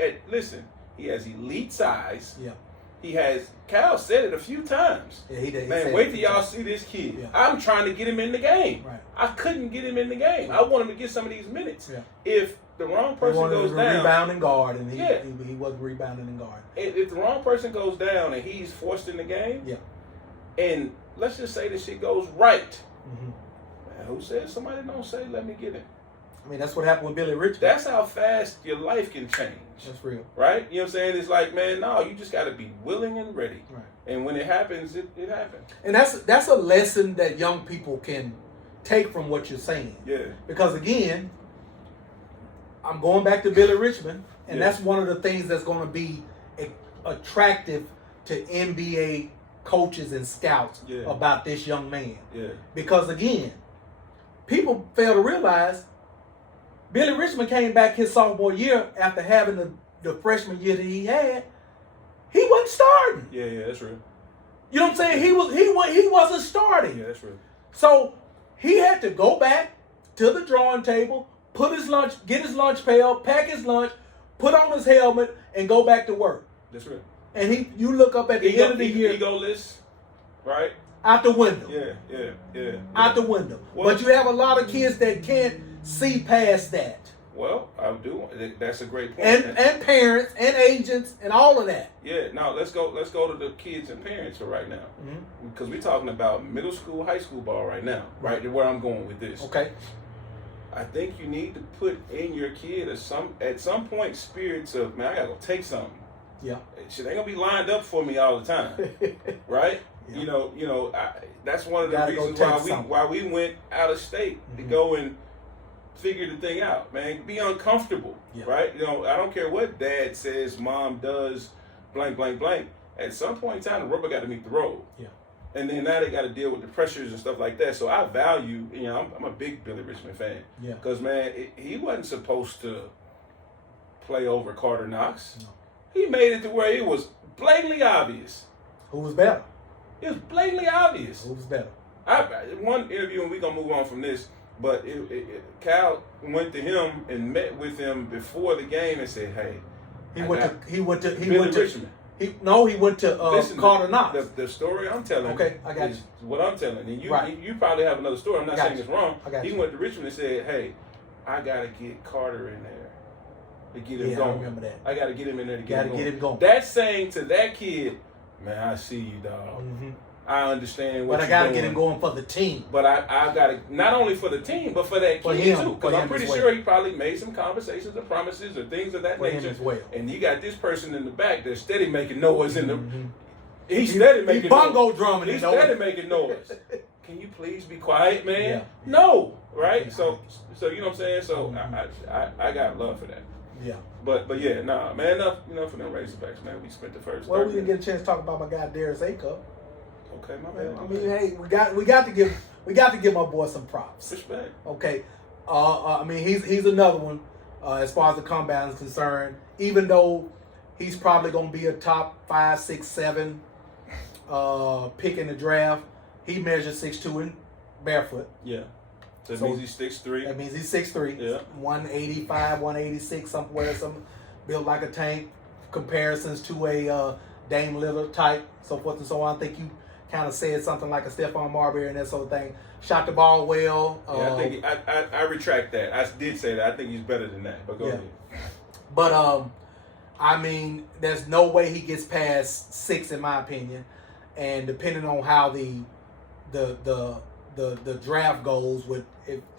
he has elite size. Yeah. He has, Cal said it a few times. Yeah, he did. Man, wait till y'all see this kid. Yeah. I'm trying to get him in the game. Right. I couldn't get him in the game. I want him to get some of these minutes. Yeah. If the wrong person goes down, rebound and guard, and he wasn't rebounding and guard. If the wrong person goes down and he's forced in the game, and let's just say this shit goes right, man, who says somebody don't say let me get him? I mean, that's what happened with Billy Richmond. That's how fast your life can change. That's real. Right? You know what I'm saying? It's like, man, no, you just got to be willing and ready. Right. And when it happens, it happens. And that's a lesson that young people can take from what you're saying. Yeah. Because again, I'm going back to Billy Richmond, and that's one of the things that's going to be attractive to NBA coaches and scouts about this young man. Yeah. Because again, people fail to realize Billy Richmond came back his sophomore year after having the freshman year that he had. He wasn't starting. Yeah, that's real. You know what I'm saying? He wasn't starting. Yeah, that's real. So he had to go back to the drawing table, get his lunch pail, pack his lunch, put on his helmet, and go back to work. That's real. And you look up at the end of the year, egoless, right? Out the window. Yeah. Out the window. Well, but you have a lot of kids that can't see past that. Well, I do. That's a great point. And parents and agents and all of that. Yeah. Now let's go to the kids and parents for right now, because we're talking about middle school, high school ball right now, right? Where I'm going with this. Okay. I think you need to put in your kid at some point spirits of, man, I gotta go take something. Yeah. Shit ain't gonna be lined up for me all the time, right? Yeah. You know, that's one of the reasons why we went out of state to go and figure the thing out, man. Be uncomfortable, right? You know, I don't care what dad says, mom does, blank, blank, blank. At some point in time, the rubber got to meet the road. Yeah. And then now they got to deal with the pressures and stuff like that. So I value, you know, I'm a big Billy Richmond fan. Yeah. Because, man, he wasn't supposed to play over Carter Knox. No. He made it to where it was blatantly obvious. Who was better? It was blatantly obvious. Who was better? One interview, and we're going to move on from this, but Cal went to him and met with him before the game and said, hey. He went to Richmond. He went to Carter Knox. The story I'm telling. Okay, I got you. What I'm telling, and you probably have another story. I'm not saying it's wrong. He went to Richmond and said, "Hey, I gotta get Carter in there to get him going. I remember that. I gotta get him in there to get him going. Going. That's saying to that kid, man, I see you, dog. Mm-hmm. I understand what you're doing. But I gotta get him going for the team. But I gotta, not only for the team, but for that kid too. Because I'm pretty sure he probably made some conversations or promises or things of that nature. Well. And you got this person in the back that's steady making noise in the. He's steady making he's bongo drumming. He's steady making noise. Can you please be quiet, man? Yeah. No, right? So you know what I'm saying? So I got love for that. Yeah. But yeah, nah, man, enough for them Razorbacks, man. We spent the first. Well, we didn't get a chance to talk about my guy Darius Acup. Okay, my man. I mean, hey, we got to give my boy some props. Respect. Okay. I mean, he's another one as far as the combine is concerned. Even though he's probably going to be a top 5, 6, 7 pick in the draft, he measures 6'2" in barefoot. Yeah. So that means he's 6'3". That means he's 6'3". Yeah. 185, 186, somewhere, built like a tank. Comparisons to a Dame Lillard type, so forth and so on. I think you kind of said something like a Stephon Marbury and that sort of thing. Shot the ball well. Yeah, I think I retract that. I did say that. I think he's better than that. But go ahead. But I mean, there's no way he gets past 6 in my opinion. And depending on how the draft goes, with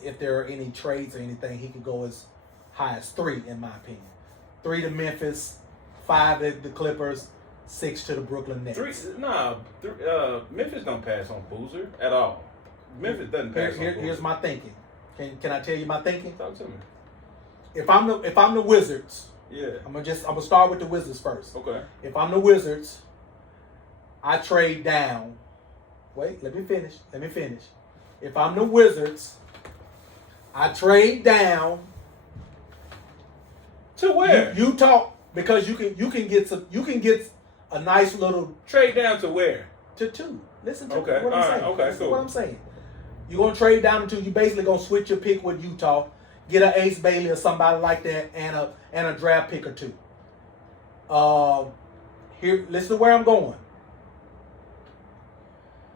if there are any trades or anything, he could go as high as 3 in my opinion. 3 to Memphis, 5 to the Clippers, 6 to the Brooklyn Nets. Memphis don't pass on Boozer at all. Memphis doesn't pass on Boozer. Here's my thinking. Can I tell you my thinking? Talk to me. If I'm the Wizards, I'm gonna start with the Wizards first. Okay. If I'm the Wizards, I trade down. Wait, let me finish. If I'm the Wizards, I trade down to where? Utah, because you can get a nice little trade down to where? To 2. Listen to what I'm saying. Okay, Listen to what I'm saying. You're gonna trade down to 2. You basically gonna switch your pick with Utah, get an Ace Bailey or somebody like that, and a draft pick or 2. Here, listen to where I'm going.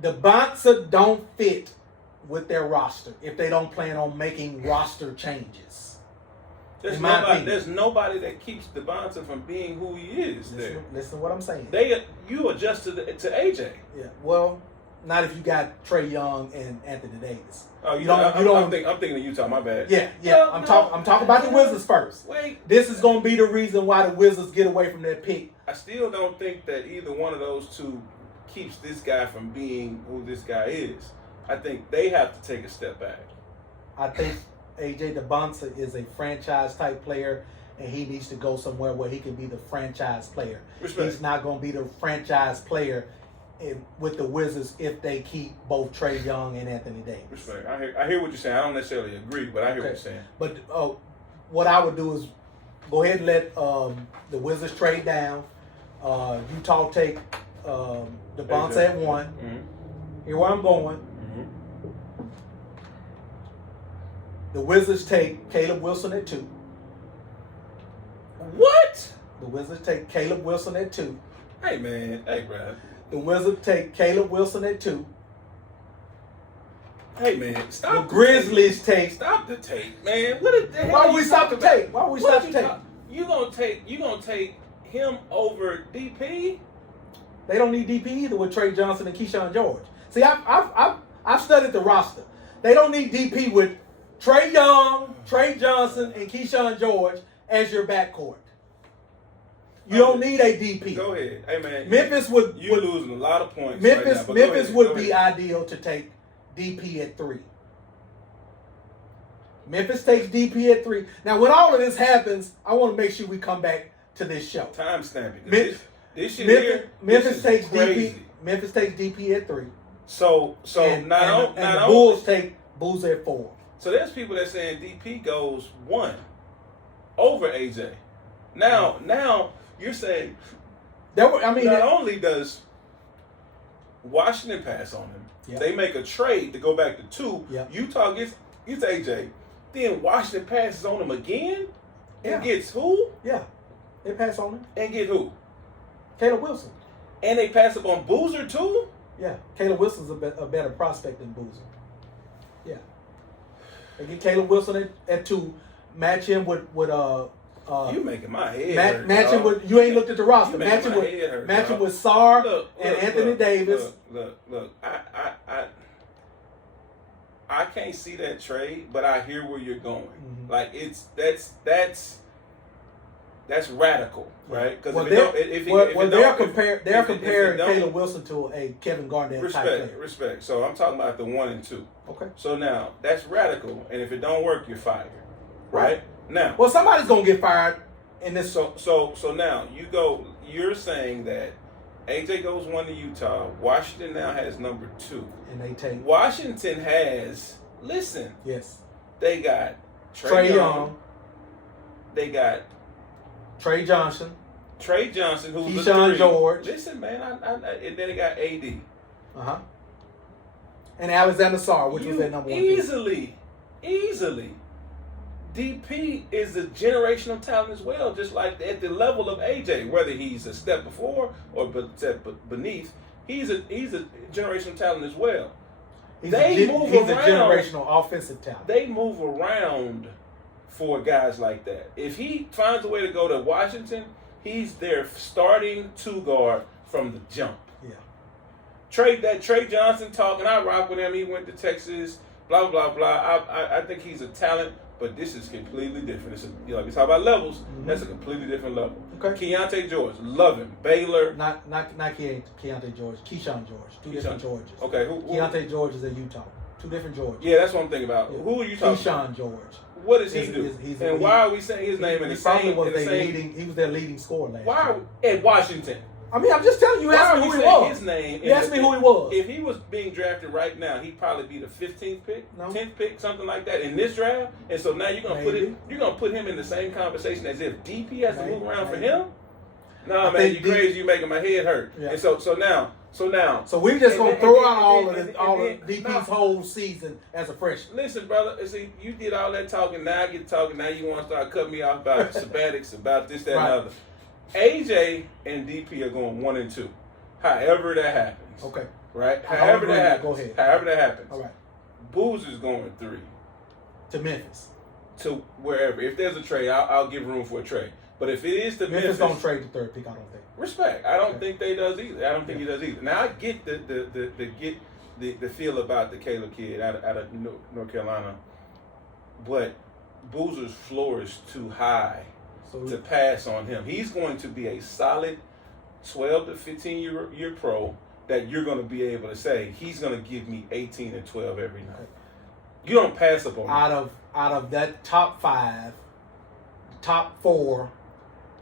The bouncer don't fit with their roster if they don't plan on making roster changes. There's nobody that keeps the bouncer from being who he is. Listen to what I'm saying. You adjust to AJ. Yeah. Well, not if you got Trae Young and Anthony Davis. Oh, I'm thinking of Utah. My bad. Yeah. Well, I'm talking about the Wizards first. Wait. This is going to be the reason why the Wizards get away from their pick. I still don't think that either one of those two keeps this guy from being who this guy is. I think they have to take a step back. I think AJ DeBonsa is a franchise type player, and he needs to go somewhere where he can be the franchise player. Respect. He's not going to be the franchise player with the Wizards if they keep both Trae Young and Anthony Davis. Respect. I hear what you're saying. I don't necessarily agree, but I hear what you're saying. But what I would do is go ahead and let the Wizards trade down. Utah take DeBonsa at 1. Mm-hmm. Here where I'm going. Mm-hmm. The Wizards take Caleb Wilson at 2. What? The Wizards take Caleb Wilson at 2. Hey, man. Hey, bro. The Wizards take Caleb Wilson at 2. Hey, man. Stop. The Grizzlies take. Stop the tape, man. What the hell? Why would we stop the tape? Why would we stop the tape? You gonna take him over DP? They don't need DP either with Trey Johnson and Keyshawn George. See, I've studied the roster. They don't need DP with Trae Young, Trey Johnson, and Keyshawn George as your backcourt. You don't need a DP. Go ahead. Hey, man. Memphis would losing a lot of points. Memphis right now, Memphis would be ideal to take DP at 3. Memphis takes DP at 3. Now, when all of this happens, I want to make sure we come back to this show. Time stamping. This shit Memphis takes crazy. DP. Memphis takes DP at 3. So and the not Bulls take Bulls at 4. So there's people that saying DP goes 1 over AJ. Now you're saying not only does Washington pass on him, they make a trade to go back to 2. Utah gets AJ. Then Washington passes on him again and gets who? Yeah, they pass on him. And get who? Caleb Wilson. And they pass up on Boozer too? Yeah, Caleb Wilson's a better prospect than Boozer. Yeah. They get Caleb Wilson at 2, match him with you making my head hurt. Match him with, you ain't looked at the roster. Match him with Sarr and Anthony Davis. Look. I can't see that trade, but I hear where you're going. Mm-hmm. Like that's radical, right? Because they're comparing Caleb Wilson to a Kevin Garnett type player. Respect. So I'm talking about the 1 and 2. Okay. So now that's radical, and if it don't work, you're fired, right? Now. Well, somebody's gonna get fired in this. So now you're saying that AJ goes 1 to Utah. Washington now has number 2. And they take. Washington has, listen. Yes. They got Trae Young. They got Trey Johnson. Trey Johnson, who's Keyshawn George. Listen, man, and then they got AD. Uh-huh. And Alexander Sarr, which was their number 1 pick. Easily. DP is a generational talent as well, just like at the level of AJ, whether he's a step before or step beneath, he's a generational talent as well. He's a generational offensive talent. They move around for guys like that. If he finds a way to go to Washington, he's their starting 2 guard from the jump. Yeah. Trey Johnson talking, I rock with him. He went to Texas, blah, blah, blah. I think he's a talent. But this is completely different. We talk about levels. Mm-hmm. That's a completely different level. Okay. Keontae George, love him. Baylor. Not Keontae George. Keyshawn George. Two different Georges. Okay. Keontae George is at Utah. 2 different Georges. Yeah, that's what I'm thinking about. Yeah. Who are you talking about? Keyshawn George. What does he do? And why are we saying his name in the same? He was their leading scorer last year. Why at Washington? I mean, I'm just telling you. You asked me who he was. His name. You asked me who he was. If he was being drafted right now, he'd probably be the 15th pick, 10th pick, something like that in this draft. And so now you're gonna put him in the same conversation as if DP has to move around for him. Nah, man, you crazy. You making my head hurt. Yeah. And so now. So we're just gonna throw out all of DP's whole season as a freshman. Listen, brother. See, you did all that talking. Now I get talking. Now you want to start cutting me off about sabbatics, about this, that, and the other. AJ and DP are going 1 and 2. However that happens. Okay. Right? However that happens. Go ahead. However that happens. All right. Boozer's going 3. To Memphis. To wherever. If there's a trade, I'll give room for a trade. But if it is to Memphis don't trade the 3rd pick, I don't think. Respect. I don't think they does either. I don't think he does either. Now I get the feel about the Caleb kid out of North Carolina, but Boozer's floor is too high to pass on him. He's going to be a solid 12 to 15 year pro that you're going to be able to say he's going to give me 18 and 12 every night. You don't pass up on him. Out of that top 5, top 4,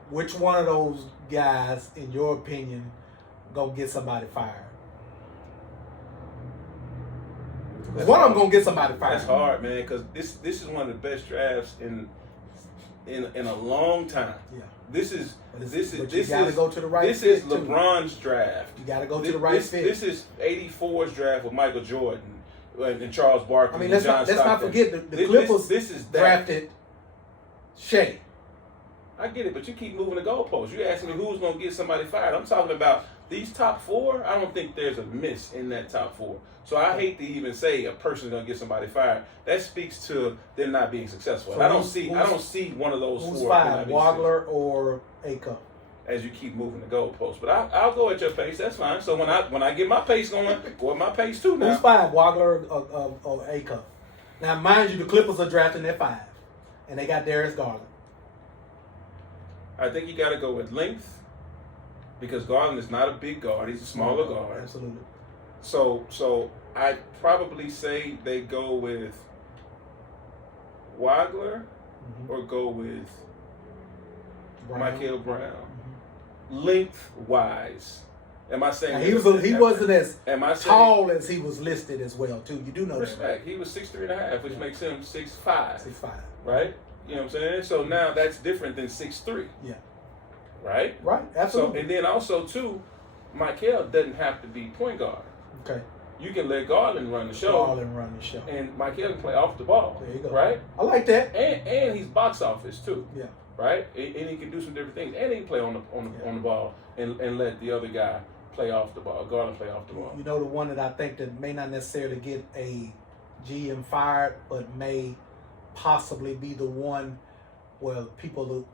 which one of those guys, in your opinion, gonna get somebody fired? One of them gonna get somebody fired. That's hard, man, because this is one of the best drafts in a long time. Yeah. This is go to the right. This is LeBron's draft. You got to go to the right fit. This is '84's draft with Michael Jordan and Charles Barkley. I mean, let's not forget the Clippers. This is drafted Shea. I get it, but you keep moving the goalposts. You asking me who's going to get somebody fired. I'm talking about these top 4. I don't think there's a miss in that top 4. So I hate to even say a person's going to get somebody fired. That speaks to them not being successful. So I don't see one of those 4. Who's 5, Wagler or Acuff? As you keep moving the goalposts, but I'll go at your pace. That's fine. So when I get my pace going, go at my pace too. Now who's 5, Wagler or Acuff? Now, mind you, the Clippers are drafting at 5, and they got Darius Garland. I think you got to go with length because Garland is not a big guard; he's a smaller guard. Absolutely. So I'd probably say they go with Wagler or go with Michael Brown. Length-wise, am I saying he wasn't as tall as he was listed as well too? You do know respect. that, right? He was 6'3.5", which makes him 6'5". 6'5", right? You know what I'm saying? So now that's different than 6'3". Yeah. Right? Right, absolutely. So, and then also, too, Michael doesn't have to be point guard. Okay. You can let Garland run the show. And Michael can play off the ball. There you go. Right? I like that. And he's box office, too. Yeah. Right? And he can do some different things. And he can play on the ball and let the other guy play off the ball. Garland play off the ball. You know the one that I think that may not necessarily get a GM fired, but may possibly be the one where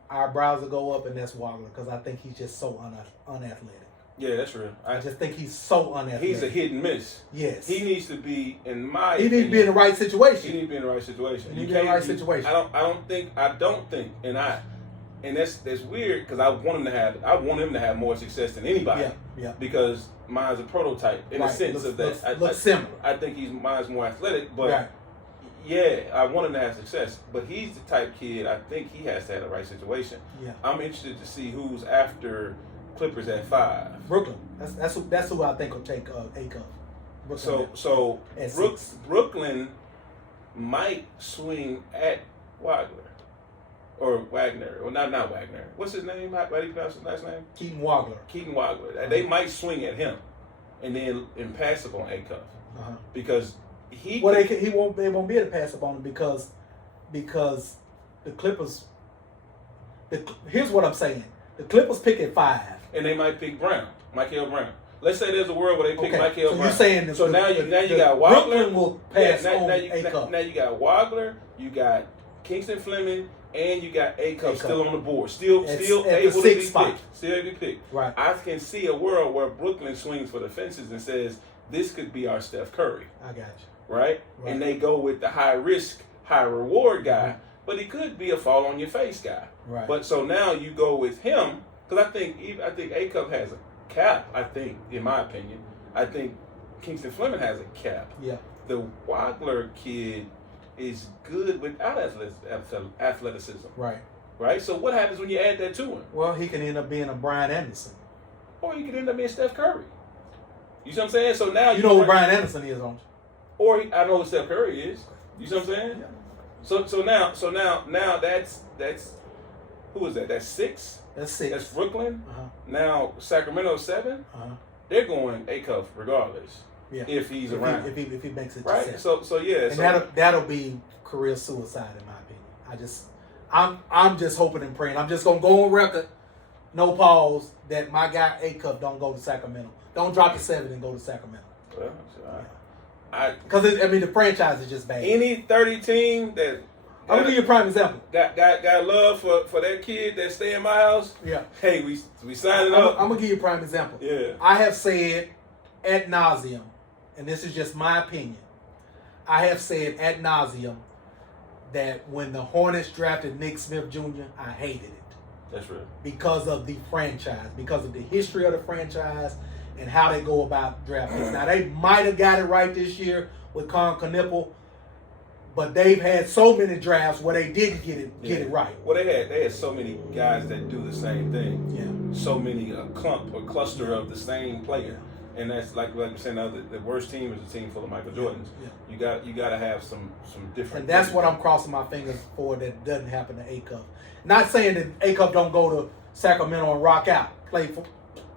our eyebrows will go up, and that's Wagner, because I think he's just so unathletic. Yeah, that's real. I just think he's so unathletic. He's a hit and miss. Yes. He needs to be in my. He needs to be in the right situation. He needs to be in the right situation. He needs to be in the right situation. I don't think, and that's weird because I want him to have more success than anybody. Yeah. Because mine's a prototype in the sense of that. Looks similar. I think mine's more athletic, but yeah, I want him to have success. But he's the type kid. I think he has to have the right situation. Yeah. I'm interested to see who's after Clippers at 5. Brooklyn. That's who I think will take Acuff. So Brooklyn might swing at Wagner. Or Wagner. Or not Wagner. What's his name? How do you pronounce his last name? Keaton Wagler. They might swing at him and then pass up on Acuff. Because they won't be able to pass up on him because the Clippers. Here's what I'm saying. The Clippers pick at 5. And they might pick Michael Brown. Let's say there's a world where they pick Michael Brown. You're saying now you got Wagler. Brooklyn will pass on Acuff. Now you got Wagler, you got Kingston Fleming, and you got Acuff still on the board. Still able to be picked. Still able to be picked. Right. I can see a world where Brooklyn swings for the fences and says, this could be our Steph Curry. I got you. Right? And they go with the high risk, high reward guy, but he could be a fall on your face guy. Right. But so now you go with him. Because I think Acuff has a cap, in my opinion. I think Kingston Fleming has a cap. Yeah. The Wagler kid is good without athleticism. Right. Right? So what happens when you add that to him? Well, he can end up being a Brian Anderson. Or he could end up being Steph Curry. You see what I'm saying? So now you know who Brian Anderson is, don't you? Or I know who Steph Curry is. You see what I'm saying? Yeah. So now that's who is that? That's 6? That's 6. That's Brooklyn. Now Sacramento 7. They're going Acuff regardless. Yeah. If he's around. If he makes it to right. 7. So yeah. And that'll be career suicide in my opinion. I'm just hoping and praying. I'm just gonna go on record, no pause, that my guy Acuff don't go to Sacramento. Don't drop the 7 and go to Sacramento. Well, because the franchise is just bad. Any 30 team that. I'm gonna give you a prime example. Got love for that kid that stay in my house. Yeah. Hey, we signed it up. I'm gonna give you a prime example. Yeah. I have said ad nauseum, and this is just my opinion. I have said ad nauseum that when the Hornets drafted Nick Smith Jr., I hated it. That's real. Because of the franchise, because of the history of the franchise, and how they go about draft picks. Now, they might have got it right this year with Con Knipple, but they've had so many drafts where they didn't get it right. Well, they had so many guys that do the same thing. Yeah. So many clump or cluster of the same player, and that's like I'm saying. The worst team is a team full of Michael Jordans. Yeah. You got to have some different. And that's what I'm crossing my fingers for. That doesn't happen to A-Cup. Not saying that A-Cup don't go to Sacramento and rock out, play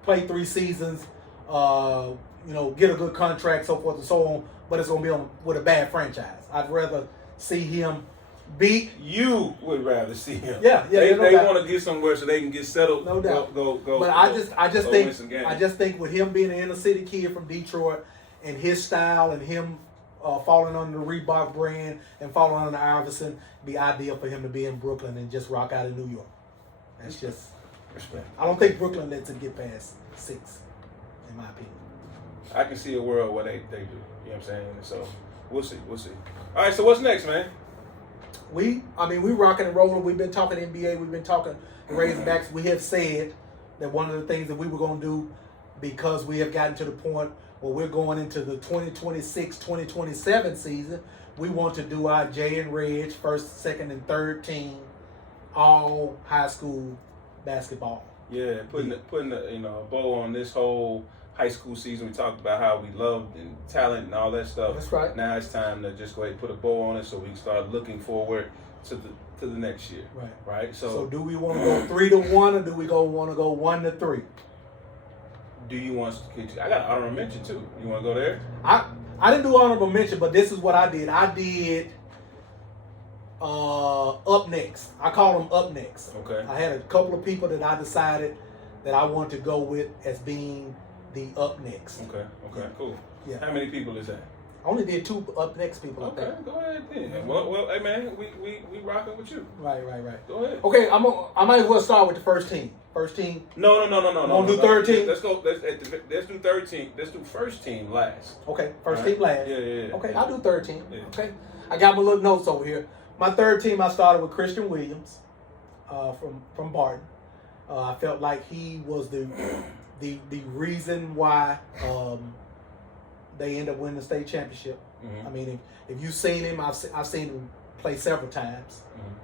3 seasons, get a good contract, so forth and so on. But it's gonna be with a bad franchise. I'd rather see him beat. You would rather see him. Yeah. They want to get somewhere so they can get settled. No doubt. Go. But I just think with him being an inner city kid from Detroit and his style and him falling under the Reebok brand and falling under Iverson, be ideal for him to be in Brooklyn and just rock out of New York. That's just respect. I don't think Brooklyn lets him get past 6, in my opinion. I can see a world where they do. You know what I'm saying? So we'll see. All right, so what's next, man? We rocking and rolling. We've been talking NBA. We've been talking Razorbacks. We have said that one of the things that we were going to do, because we have gotten to the point where we're going into the 2026-2027 season, we want to do our JayNReg first, second, and third team all high school basketball. Yeah, putting a bow on this whole high school season. We talked about how we loved and talent and all that stuff. That's right. Now it's time to just go ahead and put a bow on it so we can start looking forward to the next year. Right. So do we want to go 3-1 or do we want to go 1-3? Do you want? I got honorable mention too. You want to go there? I didn't do honorable mention, but this is what I did. I did up next. I call them up next. Okay. I had a couple of people that I decided that I want to go with as being the up next. Okay, cool. Yeah. How many people is that? I only did 2 up next people. Okay, go ahead then. Well, hey man, we rocking with you. Right. Go ahead. Okay, I might as well start with the first team. First team. No. Want to do third team? Let's go. Let's do third team. Let's do first team last. Okay, first team last. Yeah. Okay, I'll do third team. Yeah. Okay, I got my little notes over here. My third team, I started with Christian Williams, from Barton. I felt like he was the reason why they end up winning the state championship. Mm-hmm. I mean, if you've seen him, I've seen him play several times.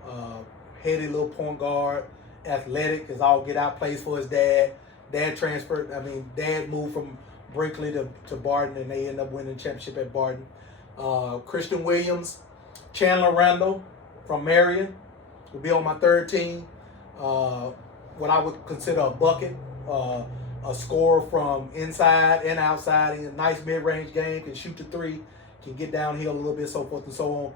Mm-hmm. Heady little point guard, athletic as all get out, plays for his dad. Dad transferred. I mean, Dad moved from Brinkley to Barton, and they end up winning the championship at Barton. Christian Williams, Chandler Randall from Marion will be on my third team. What I would consider a bucket. A scorer from inside and outside. He's a nice mid-range game, can shoot the 3, can get downhill a little bit, so forth and so on.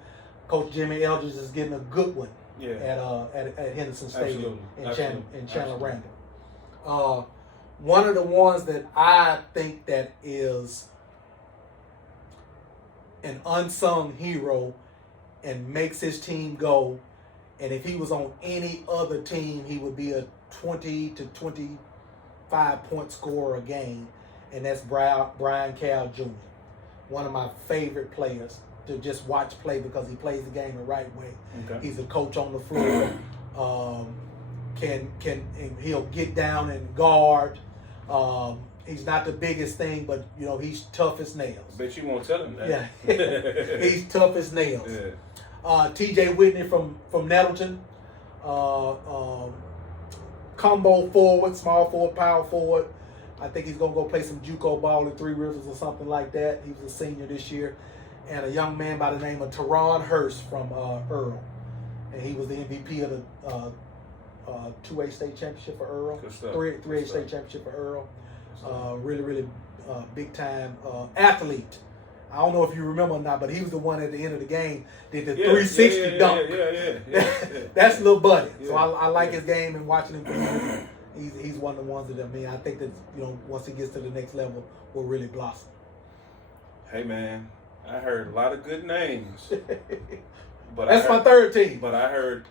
Coach Jimmy Eldridge is getting a good one at Henderson Stadium in Chandler Randall. One of the ones that I think that is an unsung hero and makes his team go, and if he was on any other team, he would be a 20 to 25-point scorer a game, and that's Brian Cal Jr., one of my favorite players to just watch play because he plays the game the right way. Okay. He's a coach on the floor. He'll get down and guard. He's not the biggest thing, but he's tough as nails. Bet you won't tell him that. Yeah, he's tough as nails. Yeah. T.J. Whitney from Nettleton. Combo forward, small forward, power forward. I think he's going to go play some JUCO ball in Three Rivers or something like that. He was a senior this year. And a young man by the name of Teron Hurst from Earl. And he was the MVP of the 2A state championship for Earl. 3A state championship for Earl. Really big time athlete. I don't know if you remember or not, but he was the one at the end of the game did the 360 dunk. Yeah. That's little buddy. Yeah. So I like his game and watching him play. He's one of the ones that I think that once he gets to the next level will really blossom. Hey man, I heard a lot of good names. But that's my third team. But I heard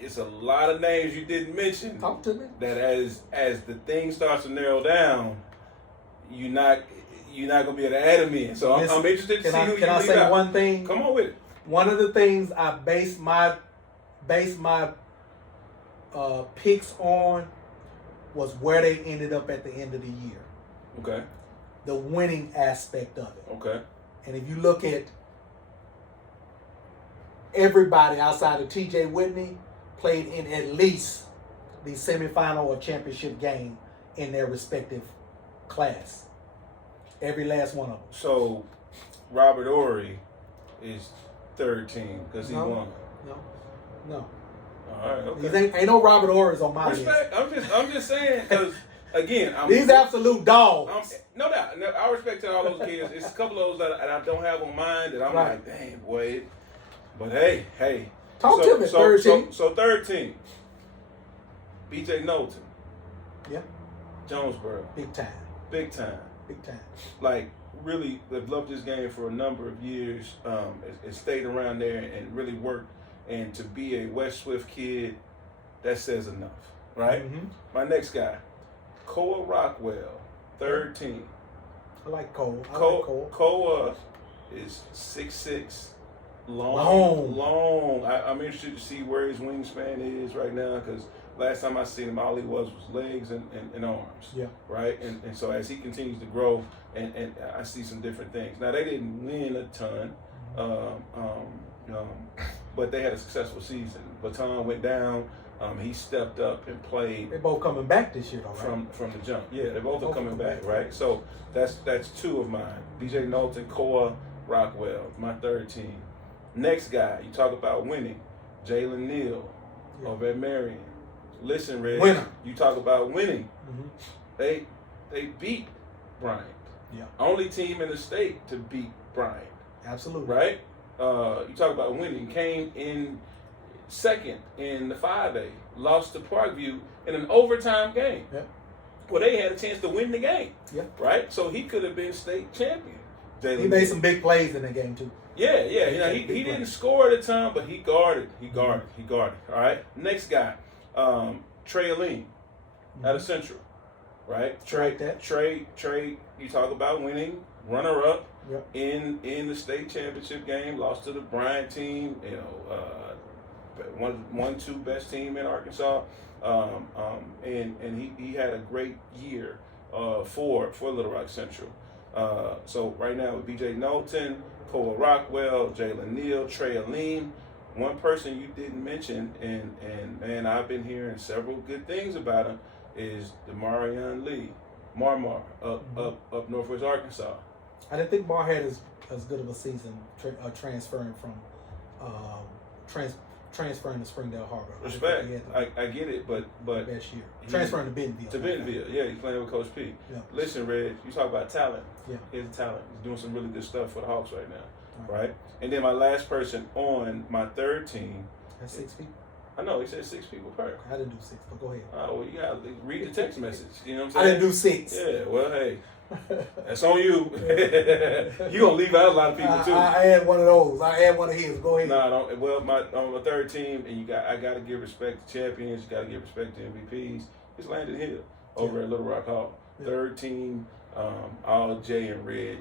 it's a lot of names you didn't mention. Talk to me. That as the thing starts to narrow down, you're not gonna be able to add them in. So I'm interested to see who you leave out. Can I say one thing? Come on with it. One of the things I base my picks on was where they ended up at the end of the year. Okay. The winning aspect of it. Okay. And if you look at everybody outside of T.J. Whitney played in at least the semifinal or championship game in their respective class. Every last one of them. So, Robert Ory is third team because he won. No. All right. Okay. Ain't no Robert Ory's on my respect. list. I'm just saying because again, these absolute dogs. No doubt. No, I respect all those kids. It's a couple of those that I don't have on mine that I'm like, dang boy. But hey. Talk to me. Third team. So third team. B.J. Knowlton. Yeah. Jonesboro. Big time. Like, really, they've loved this game for a number of years. It stayed around there and really worked. And to be a West Swift kid, that says enough, right? Mm-hmm. My next guy, Koa Rockwell, third team. I like Cole. Koa is 6'6", long. I'm interested to see where his wingspan is right now because last time I seen him, all he was legs and arms. Yeah. Right? And so as he continues to grow, and I see some different things. Now, they didn't win a ton, but they had a successful season. Baton went down. He stepped up and played. They're both coming back this year, though, right? From the jump. Yeah, they both are coming back, right? So that's two of mine. B.J. Knowlton, Koa Rockwell, my third team. Next guy, you talk about winning, Jalen Neal over at Marion. Listen, Reg, winner. You talk about winning. Mm-hmm. They beat Bryant. Yeah. Only team in the state to beat Bryant. Absolutely. Right? You talk about winning. Came in second in the 5A. Lost to Parkview in an overtime game. Yeah. Well, they had a chance to win the game. Yeah. Right? So he could have been state champion. He made some big plays in that game, too. Yeah. He didn't score at a time, but he guarded. He guarded. All right? Next guy, Trey Aline out of Central. Right? Trey, you talk about winning, runner-up in the state championship game, lost to the Bryant team, two best team in Arkansas. And he had a great year for Little Rock Central. So right now with B.J. Knowlton, Koa Rockwell, Jalen Neal, Trey Aline. One person you didn't mention, and man, I've been hearing several good things about him, is Demarion Lee, Marmar, up Northwest Arkansas. I didn't think Mar had as good of a season transferring from transferring to Springdale Harbor. Respect, I get it, but best year transferring to Bentonville. Yeah, he's playing with Coach P. Yeah. Listen, Reg, you talk about talent. Yeah, he's talent. He's doing some really good stuff for the Hawks right now, right? And then my last person on my third team. That's 6 people. I know, he said 6 people per. I didn't do 6, but go ahead. Oh, well, you gotta read the text message. You know what I'm saying? I didn't do 6. Yeah, well, hey, that's on you. You gonna leave out a lot of people too. I had one of those. I had one of his. Go ahead. No, I don't. Well, on my third team, and I gotta give respect to champions. You gotta give respect to MVPs. It's Landon Hill over at Little Rock Hall. Yeah. Third team, all JayNReg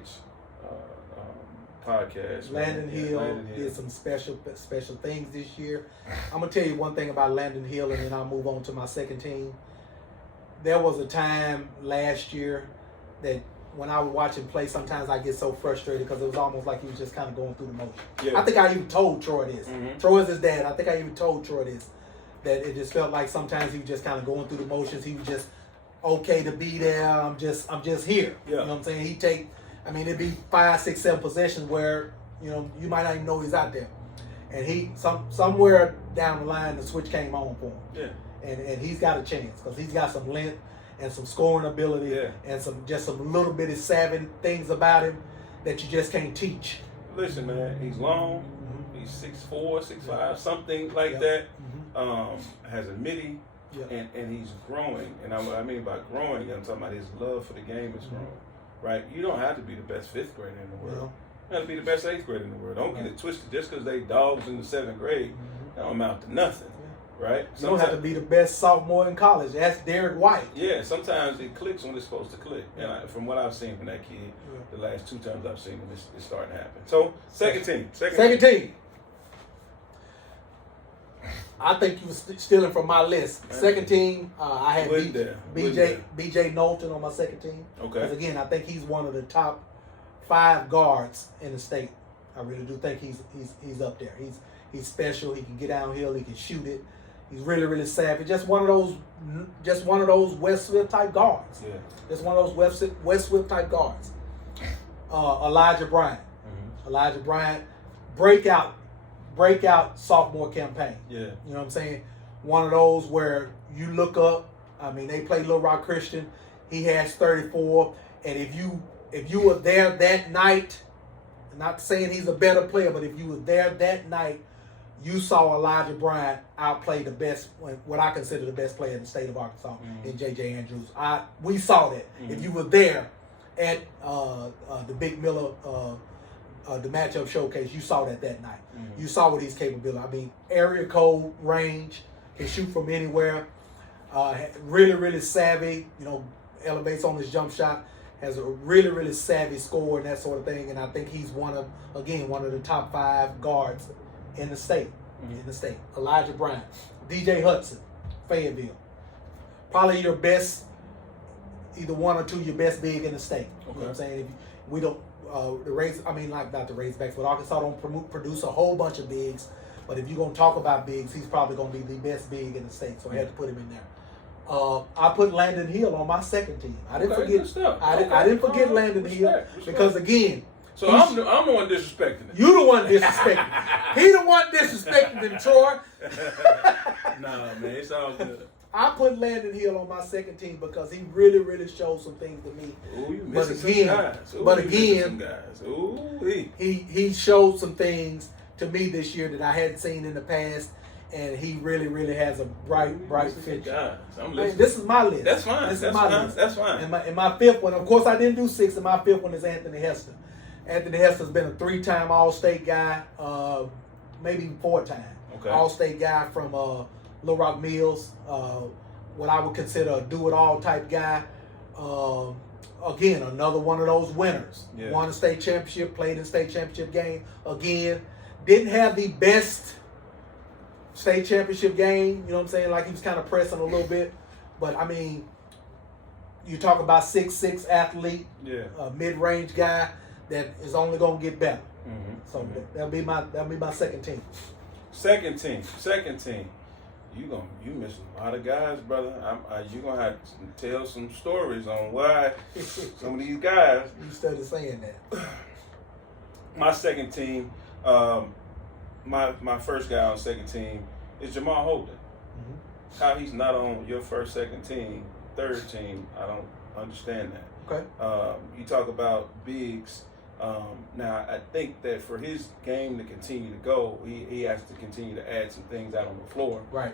podcast. Landon Hill did some special things this year. I'm gonna tell you one thing about Landon Hill, and then I'll move on to my second team. There was a time last year that when I would watch him play, sometimes I get so frustrated because it was almost like he was just kind of going through the motion. Yeah. I think I even told Troy this. Mm-hmm. Troy's his dad. I think I even told Troy this, that it just felt like sometimes he was just kind of going through the motions. He was just okay to be there. I'm just here. Yeah. You know what I'm saying? It'd be 5, 6, 7 possessions where, you might not even know he's out there. And somewhere down the line, the switch came on for him. Yeah. And he's got a chance because he's got some length and some scoring ability and some little bitty savvy things about him that you just can't teach. Listen, man, he's long. Mm-hmm. He's 6'4", 6'5", something like that. Mm-hmm. Has a midi. Yeah. And he's growing. And what I mean by growing, I'm talking about his love for the game is growing. Right? You don't have to be the best 5th grader in the world. You have to be the best 8th grader in the world. Don't get it twisted. Just because they dogs in the 7th grade, don't amount to nothing. Right? You don't have to be the best sophomore in college. That's Derek White. Yeah, sometimes it clicks when it's supposed to click. And from what I've seen from that kid, the last 2 times I've seen him, it's starting to happen. So, second team. I think you was stealing from my list. Second team, I had BJ Knowlton on my second team. Okay. Because again, I think he's one of the top 5 guards in the state. I really do think he's up there. He's special. He can get downhill. He can shoot it. He's really, really savvy. Just one of those West Swift type guards. Yeah. Just one of those West Swift type guards. Elijah Bryant. Mm-hmm. Elijah Bryant, breakout sophomore campaign. Yeah. You know what I'm saying? One of those where you look up. I mean, they play Little Rock Christian. He has 34, and if you were there that night, not saying he's a better player, but if you were there that night, you saw Elijah Bryant outplay the best, what I consider the best player in the state of Arkansas, in J.J. Andrews. We saw that. If you were there at the Big Miller, the matchup showcase, you saw that night. You saw what he's capable of. I mean, area code range, can shoot from anywhere. Really, really savvy. You know, elevates on his jump shot. Has a really, really savvy score and that sort of thing. And I think he's one of the top 5 guards in the state. Elijah Bryant. DJ Hudson, Fayetteville. Probably your best, either one or two, your best big in the state. You know what I'm saying? If we don't, not the Razorbacks, but Arkansas don't produce a whole bunch of bigs. But if you're going to talk about bigs, he's probably going to be the best big in the state. So I had to put him in there. I put Landon Hill on my second team. I didn't forget. I didn't forget Landon Hill because again. So I'm the one disrespecting it. You the one disrespecting. He the one disrespecting him, Troy. Nah, man, it's all good. I put Landon Hill on my second team because he really, really showed some things to me. Ooh, you missing some guys. But again, he showed some things to me this year that I hadn't seen in the past. And he really, really has a bright future. This is my list. That's fine. That's fine. And my fifth one, of course, I didn't do 6, and my fifth one is Anthony Hester. Anthony Hester's been a 3-time All-State guy, maybe 4-time All-State guy from Little Rock Mills. What I would consider a do-it-all type guy. Again, another one of those winners. Yeah. Won a state championship, played in state championship game. Again, didn't have the best state championship game, you know what I'm saying? Like he was kind of pressing a little bit. But I mean, you talk about 6'6" athlete, a mid-range guy that is only gonna get better. So that'll be my second team. Second team. You missing a lot of guys, brother. You gonna have to tell some stories on why some of these guys. You started saying that. My second team. My first guy on second team is Jamal Holden. How he's not on your first, second team, third team, I don't understand that. Okay. You talk about bigs. Now, I think that for his game to continue to go, he has to continue to add some things out on the floor. Right.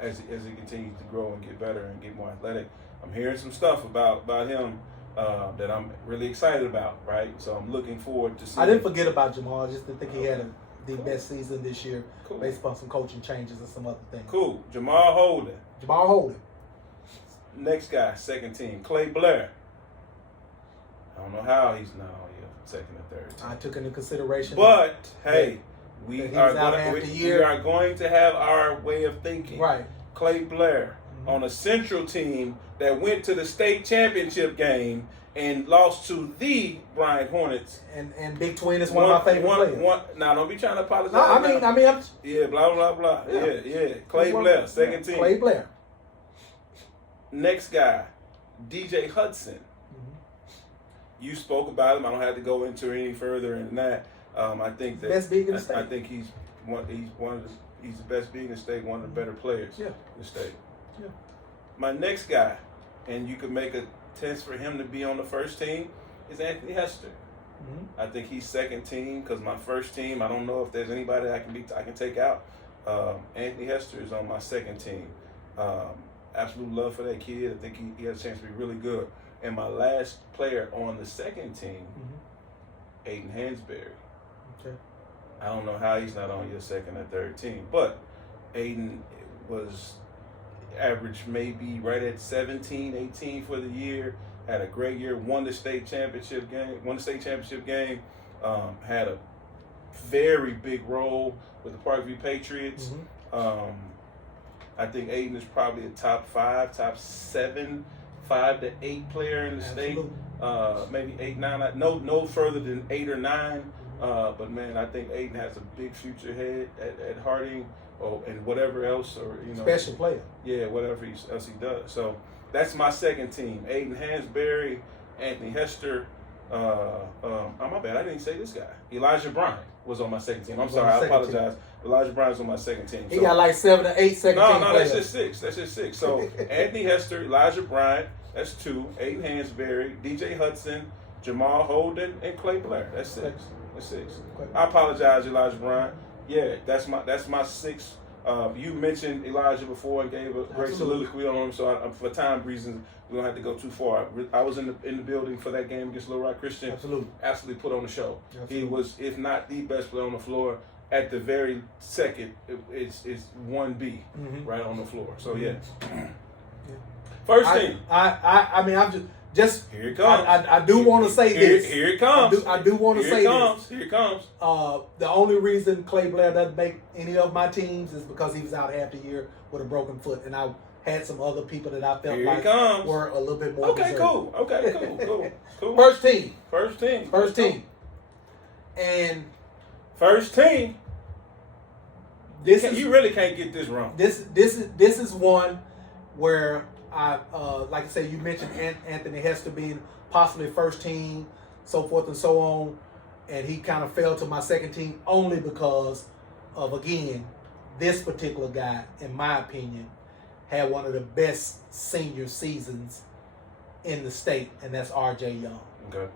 As he continues to grow and get better and get more athletic. I'm hearing some stuff about him that I'm really excited about, right? So I'm looking forward to seeing. I didn't forget about Jamal. I just didn't think he had the best season this year based upon some coaching changes and some other things. Cool. Jamal Holden. Next guy, second team, Clay Blair. I don't know how he's not on your second and third team. I took into consideration. But, hey, we are going to have our way of thinking. Right. Clay Blair on a Central team that went to the state championship game and lost to the Bryant Hornets. And Big Twin is one of my favorite players. Now, don't be trying to apologize. No, I mean, yeah, blah, blah, blah. Yeah. Clay Blair, second team. Clay Blair. Next guy, DJ Hudson. You spoke about him. I don't have to go into any further than that. I think that best big in the state. I think he's the best big in the state, one of the better players in the state. Yeah. My next guy, and you could make a test for him to be on the first team, is Anthony Hester. I think he's second team because my first team, I don't know if there's anybody I can take out. Anthony Hester is on my second team. Absolute love for that kid. I think he has a chance to be really good. And my last player on the second team, Aiden Hansberry. Okay. I don't know how he's not on your second or third team, but Aiden was average maybe right at 17, 18 for the year. Had a great year. Won the state championship game. Had a very big role with the Parkview Patriots. I think Aiden is probably a top 5, top 7, 5 to 8 player in the state. Maybe 8, 9. No further than 8 or 9. But man, I think Aiden has a big future ahead at Harding, and whatever else, or special player. Yeah, whatever else he does. So that's my second team: Aiden Hansberry, Anthony Hester. My bad, I didn't say this guy. Elijah Bryant was on my second team. I'm sorry, I apologize. Elijah Bryant's on my second team. He got like 7 or 8 second team No, players. that's just 6. So Anthony Hester, Elijah Bryant, that's 2. Aiden Hansberry, DJ Hudson, Jamal Holden, and Clay Blair. That's 6. That's 6. I apologize, Elijah Bryant. Yeah, that's my 6. You mentioned Elijah before and gave a great soliloquy on him, so for time reasons, we don't have to go too far. I was in the building for that game against Little Rock Christian. Absolutely put on the show. Absolutely. He was, if not the best player on the floor, at the very second, it's 1B right on the floor. So yeah. First team. I mean, I'm just here it comes. I do want to say this. Here it comes. I do want to say this. Here it comes. The only reason Clay Blair doesn't make any of my teams is because he was out half the year with a broken foot, and I had some other people that I felt like were a little bit more. Okay, cool. Cool. First team. And first team. You really can't get this wrong. This is one where I like I said, you mentioned Anthony Hester being possibly first team, so forth and so on, and he kind of fell to my second team only because of, again, this particular guy, in my opinion, had one of the best senior seasons in the state, and that's R.J. Young. Okay.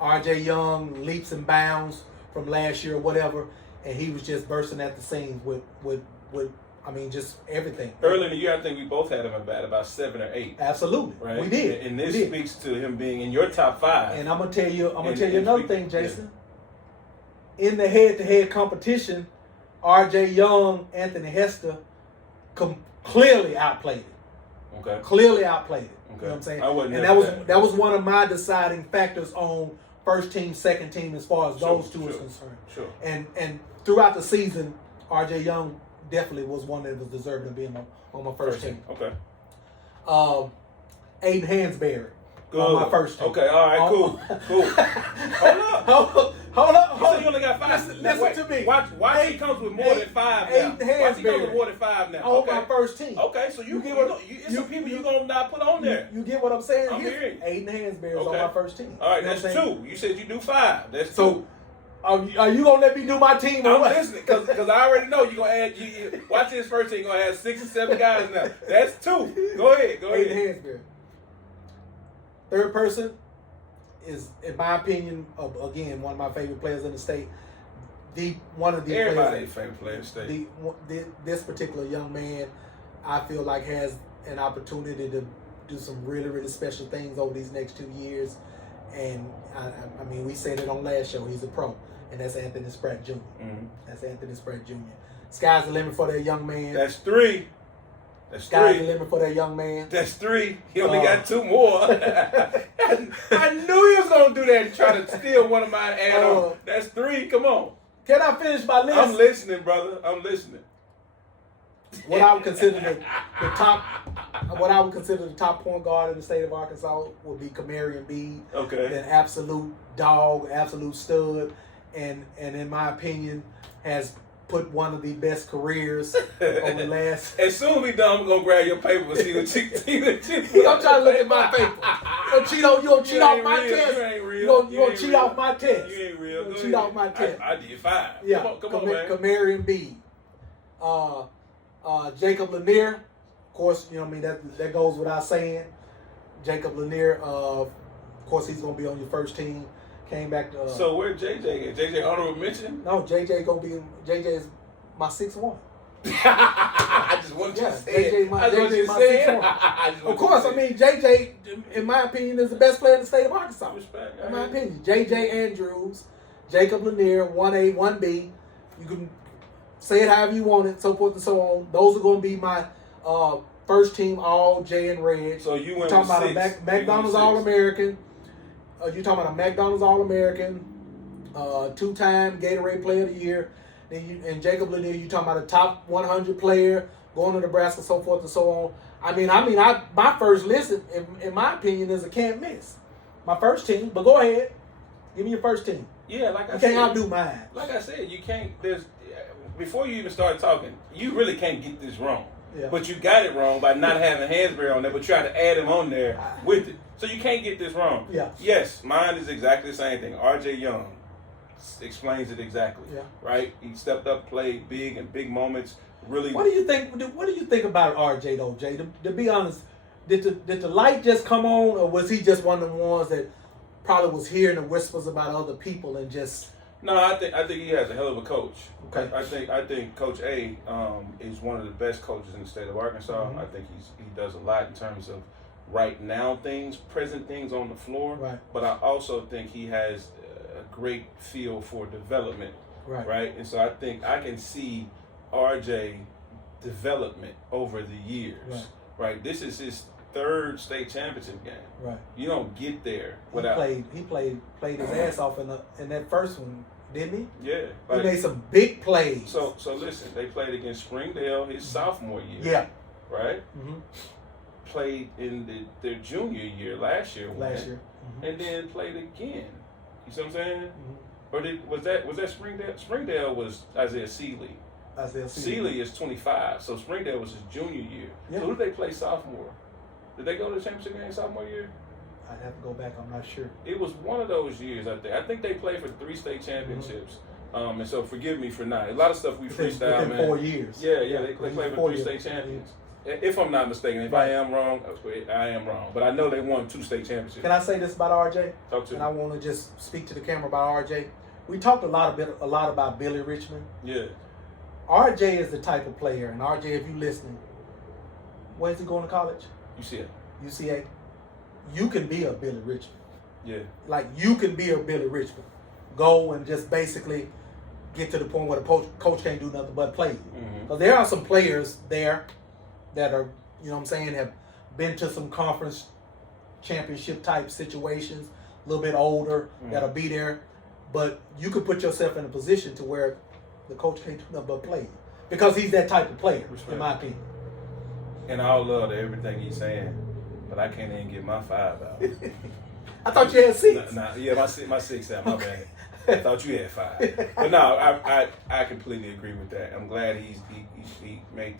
R.J. Young leaps and bounds from last year or whatever, and he was just bursting at the seams with I mean, just everything. Early in the year, I think we both had him about 7 or 8. Absolutely, right? We did. And this speaks to him being in your top 5. And I'm gonna tell you another thing, Jason. Yeah. In the head-to-head competition, R.J. Young, Anthony Hester, clearly outplayed it. Okay. Clearly outplayed it. Okay. You know what I'm saying? I wasn't. And that was one of my deciding factors on first team, second team, as far as those two is concerned. Sure. And throughout the season, R.J. Young definitely was one that was deserving of being on my first team. Okay. Aiden Hansberry Good. On my first team. Okay, all right, cool. Hold up. You said you only got 5. Listen to me. Watch he comes with more than 5 now. Watch he comes with more than 5 now. On my first team. Okay, so you get what some people you gonna not put on there. You get what I'm saying? I'm hearing. Aiden Hansberry is on my first team. All right, that's 2. You said you do 5. That's 2. So, are you gonna let me do my team? I'm listening because I already know you're gonna add. Watch this first team. You're gonna have 6 or 7 guys now. That's 2. Go ahead. Aiden Hansberry. Third person is, in my opinion, again, one of my favorite players in the state. Everybody's favorite player in the state. This particular young man, I feel like has an opportunity to do some really, really special things over these next 2 years. And I mean, we said it on last show. He's a pro, and that's Anthony Spratt Jr. Mm-hmm. That's Anthony Spratt Jr. Sky's the limit for that young man. That's 3. Sky's the limit for that young man. That's 3. He only got 2 more. I knew he was gonna do that and try to steal one of my add-ons. That's 3. Come on. Can I finish my list? I'm listening, brother. I'm listening. What I would consider the top point guard in the state of Arkansas would be Kamarion Bede. Okay. An absolute dog, absolute stud, and in my opinion has put one of the best careers over the last. As soon as we done, I'm gonna grab your paper and see what you. I'm trying to look at my paper. You don't cheat off my test. You ain't real. You don't cheat off my test. You ain't real. You don't cheat off my test. I did 5. Yeah. Come on, man. Kamarion Bede. Jacob Lanier, of course, you know what I mean, that goes without saying. Jacob Lanier, of course, he's going to be on your first team. Came back to... So where JJ? JJ honorable mention? No, JJ is my 6'1". I just want you to say it. JJ is my 6'1". Of course, I mean, JJ, in my opinion, is the best player in the state of Arkansas. Respect. In my opinion. JJ Andrews, Jacob Lanier, 1A, 1B. You can say it however you want it, so forth and so on. Those are going to be my first team all JayNReg. So you went talking with about 6. a McDonald's All-American. You're talking about a McDonald's All-American, 2-time Gatorade Player of the Year. And Jacob Lanier, you're talking about a top 100 player going to Nebraska, so forth and so on. My first list, in my opinion, is a can't miss. My first team, but go ahead, give me your first team. Yeah, like I said, you can't outdo mine. Like I said, you can't. Before you even start talking, you really can't get this wrong. Yeah. But you got it wrong by not having Hansberry on there, but try to add him on there with it. So you can't get this wrong. Yeah. Yes, mine is exactly the same thing. R.J. Young explains it exactly. Yeah. Right? He stepped up, played big in big moments. Really. What do you think about R.J. though, Jay? To be honest, did the light just come on, or was he just one of the ones that probably was hearing the whispers about other people and just? No, I think he has a hell of a coach. Okay. I think Coach A is one of the best coaches in the state of Arkansas. Mm-hmm. I think he does a lot in terms of right now things, present things on the floor. Right. But I also think he has a great feel for development. Right. And so I think I can see RJ development over the years. Right. This is his third state championship game. Right. You don't get there without. He played his ass off in that first one, didn't he? Yeah. He made some big plays. So listen, they played against Springdale his sophomore year. Yeah. Right. Mm-hmm. Played in their junior year last year. Mm-hmm. And then played again. You see what I'm saying? Mm-hmm. Or was that Springdale? Springdale was Isaiah Seeley. Seeley is 25, so Springdale was his junior year. Yeah. So who did they play sophomore? Did they go to the championship game sophomore year? I'd have to go back. I'm not sure. It was one of those years, I think. I think they played for 3 state championships. Mm-hmm. And so forgive me for not. A lot of stuff we freestyle, within 4 years. Yeah, they played for 3 state champions. If I'm not mistaken, if I am wrong, I am wrong. But I know they won 2 state championships. Can I say this about RJ? Talk to me. And I want to just speak to the camera about RJ. We talked a lot about Billy Richmond. Yeah. RJ is the type of player, and RJ, if you're listening, where's he going to college? UCA. You can be a Billy Richmond. Yeah. Like, you can be a Billy Richmond. Go and just basically get to the point where the coach can't do nothing but play you. Mm-hmm. Because there are some players there that are, you know what I'm saying, have been to some conference championship type situations, a little bit older, that'll be there. But you could put yourself in a position to where the coach can't do nothing but play you. Because he's that type of player, in my opinion. And I love everything he's saying, but I can't even get my 5 out. I thought you had 6. Yeah, my 6 out, my bad. I thought you had 5. But no, I completely agree with that. I'm glad he made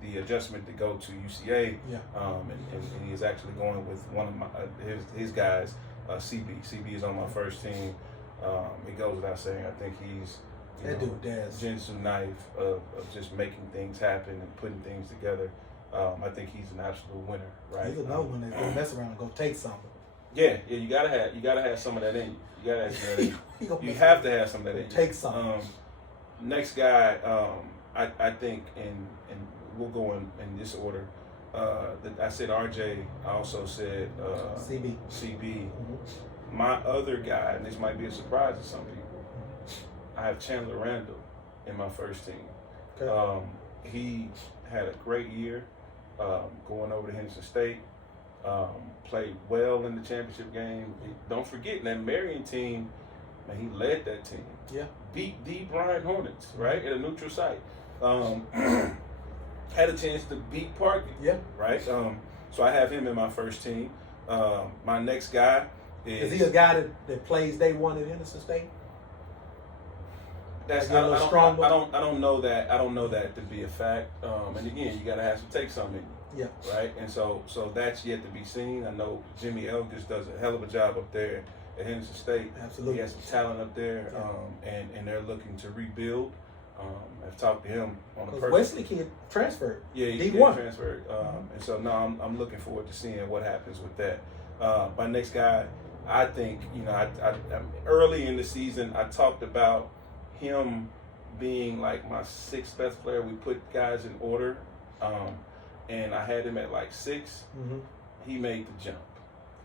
the adjustment to go to UCA. Yeah. And he is actually going with one of his guys, CB. CB is on my first team. It goes without saying, I think he's Jinsu knife of just making things happen and putting things together. I think he's an absolute winner, right? He's another one that's gonna mess around and go take something. Yeah, you gotta have some of that in you. You gotta have some of that in you. You have to have some of that in you. Take something. Next guy, I think, and we'll go in this order. I said RJ. I also said CB. Mm-hmm. My other guy, and this might be a surprise to some people, I have Chandler Randall in my first team. Okay. He had a great year going over to Henderson State. Played well in the championship game. Don't forget that Marion team, man, he led that team. Yeah. Beat the Bryan Hornets, right, at a neutral site. Had a chance to beat Parkview. Yeah. Right. So I have him in my first team. My next guy is he a guy that plays day one at Henderson State? I don't know that. I don't know that to be a fact. And again, you gotta have to take something in you. Yeah. Right. And so that's yet to be seen. I know Jimmy Elgis does a hell of a job up there at Henderson State. Absolutely. He has some talent up there. Yeah. And they're looking to rebuild. I've talked to him on a personal. Wesley kid transferred. Yeah, he transferred. And so now I'm looking forward to seeing what happens with that. My next guy, I think, I early in the season, I talked about him being like my 6th best player. We put guys in order, and I had him at like 6. Mm-hmm. He made the jump.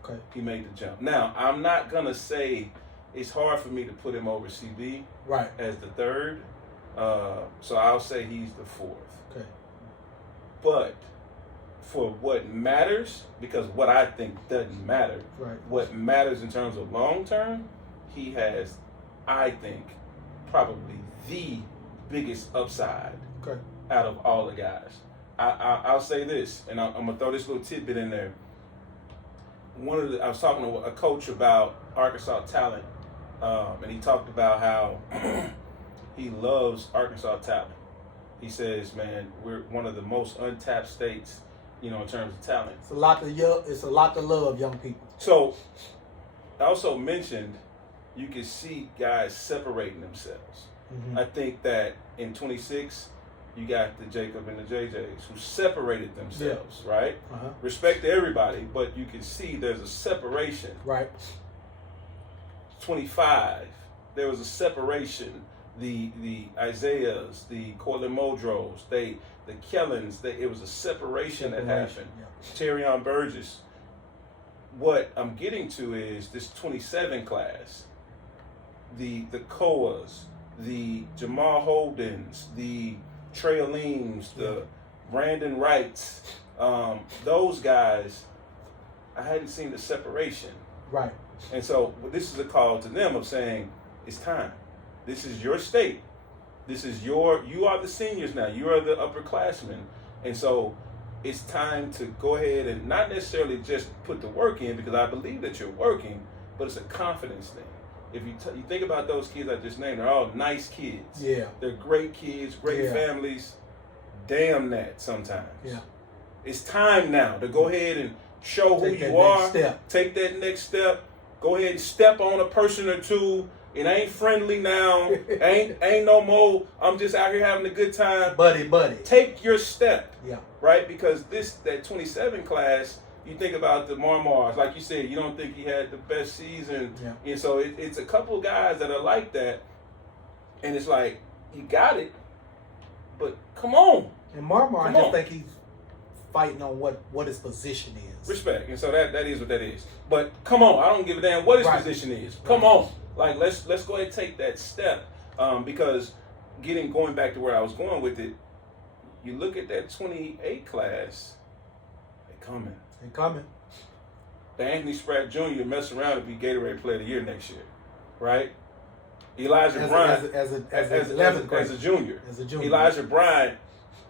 Okay. He made the jump. Now, I'm not gonna say it's hard for me to put him over CB right as the 3rd. So I'll say he's the 4th. Okay. But for what matters, because what I think doesn't matter, right. What matters in terms of long term, he has, I think, probably the biggest upside okay. out of all the guys. I'll say this, and I'm gonna throw this little tidbit in there. I was talking to a coach about Arkansas talent, and he talked about how he loves Arkansas talent. He says, "Man, we're one of the most untapped states, in terms of talent. It's a lot to love, young people." So, I also mentioned you can see guys separating themselves. Mm-hmm. I think that in 26, you got the Jacob and the JJs who separated themselves, right? Uh-huh. Respect to everybody, but you can see there's a separation. Right. 25, there was a separation. The Isaiahs, the Cortland Muldrows, the Kellens, it was a separation that happened. Yeah. Terrion Burgess. What I'm getting to is this 27 class, the Koas, the Jamal Holdens, the Trey Aleems, the Brandon Wrights, those guys, I hadn't seen the separation. Right. And so this is a call to them of saying, it's time. This is your state. You are the seniors now. You are the upperclassmen. And so it's time to go ahead and not necessarily just put the work in, because I believe that you're working, but it's a confidence thing. If you think about those kids I just named, they're all nice kids. Yeah. They're great kids, great families. Damn that sometimes. Yeah. It's time now to go ahead and show who you are. Take that next step. Go ahead and step on a person or two. It ain't friendly now. ain't no more. I'm just out here having a good time. Buddy. Take your step. Yeah. Right? Because that 27 class, you think about the Marmars, like you said, you don't think he had the best season. Yeah. And so it's a couple of guys that are like that. And it's like, you got it, but come on. And Marmar, I just think he's fighting on what his position is. Respect. And so that is what that is. But come on, I don't give a damn what his position is. Come on. Like, let's go ahead and take that step, because going back to where I was going with it, you look at that 28 class, they coming. The Anthony Spratt Jr. mess around and be Gatorade Player of the Year next year, right? Elijah Bryant as a junior. Elijah Bryant,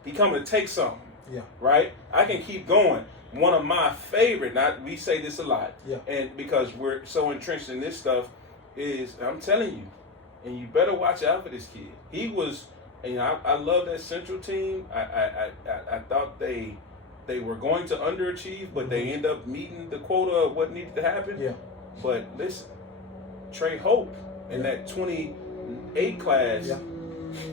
he coming to take something. Yeah. Right? I can keep going. One of my favorite, we say this a lot, and because we're so entrenched in this stuff, is, I'm telling you, and you better watch out for this kid. He was, I love that Central team. I thought they were going to underachieve, but they end up meeting the quota of what needed to happen. Yeah. But listen, Trey Hope in that 28 class. Yeah.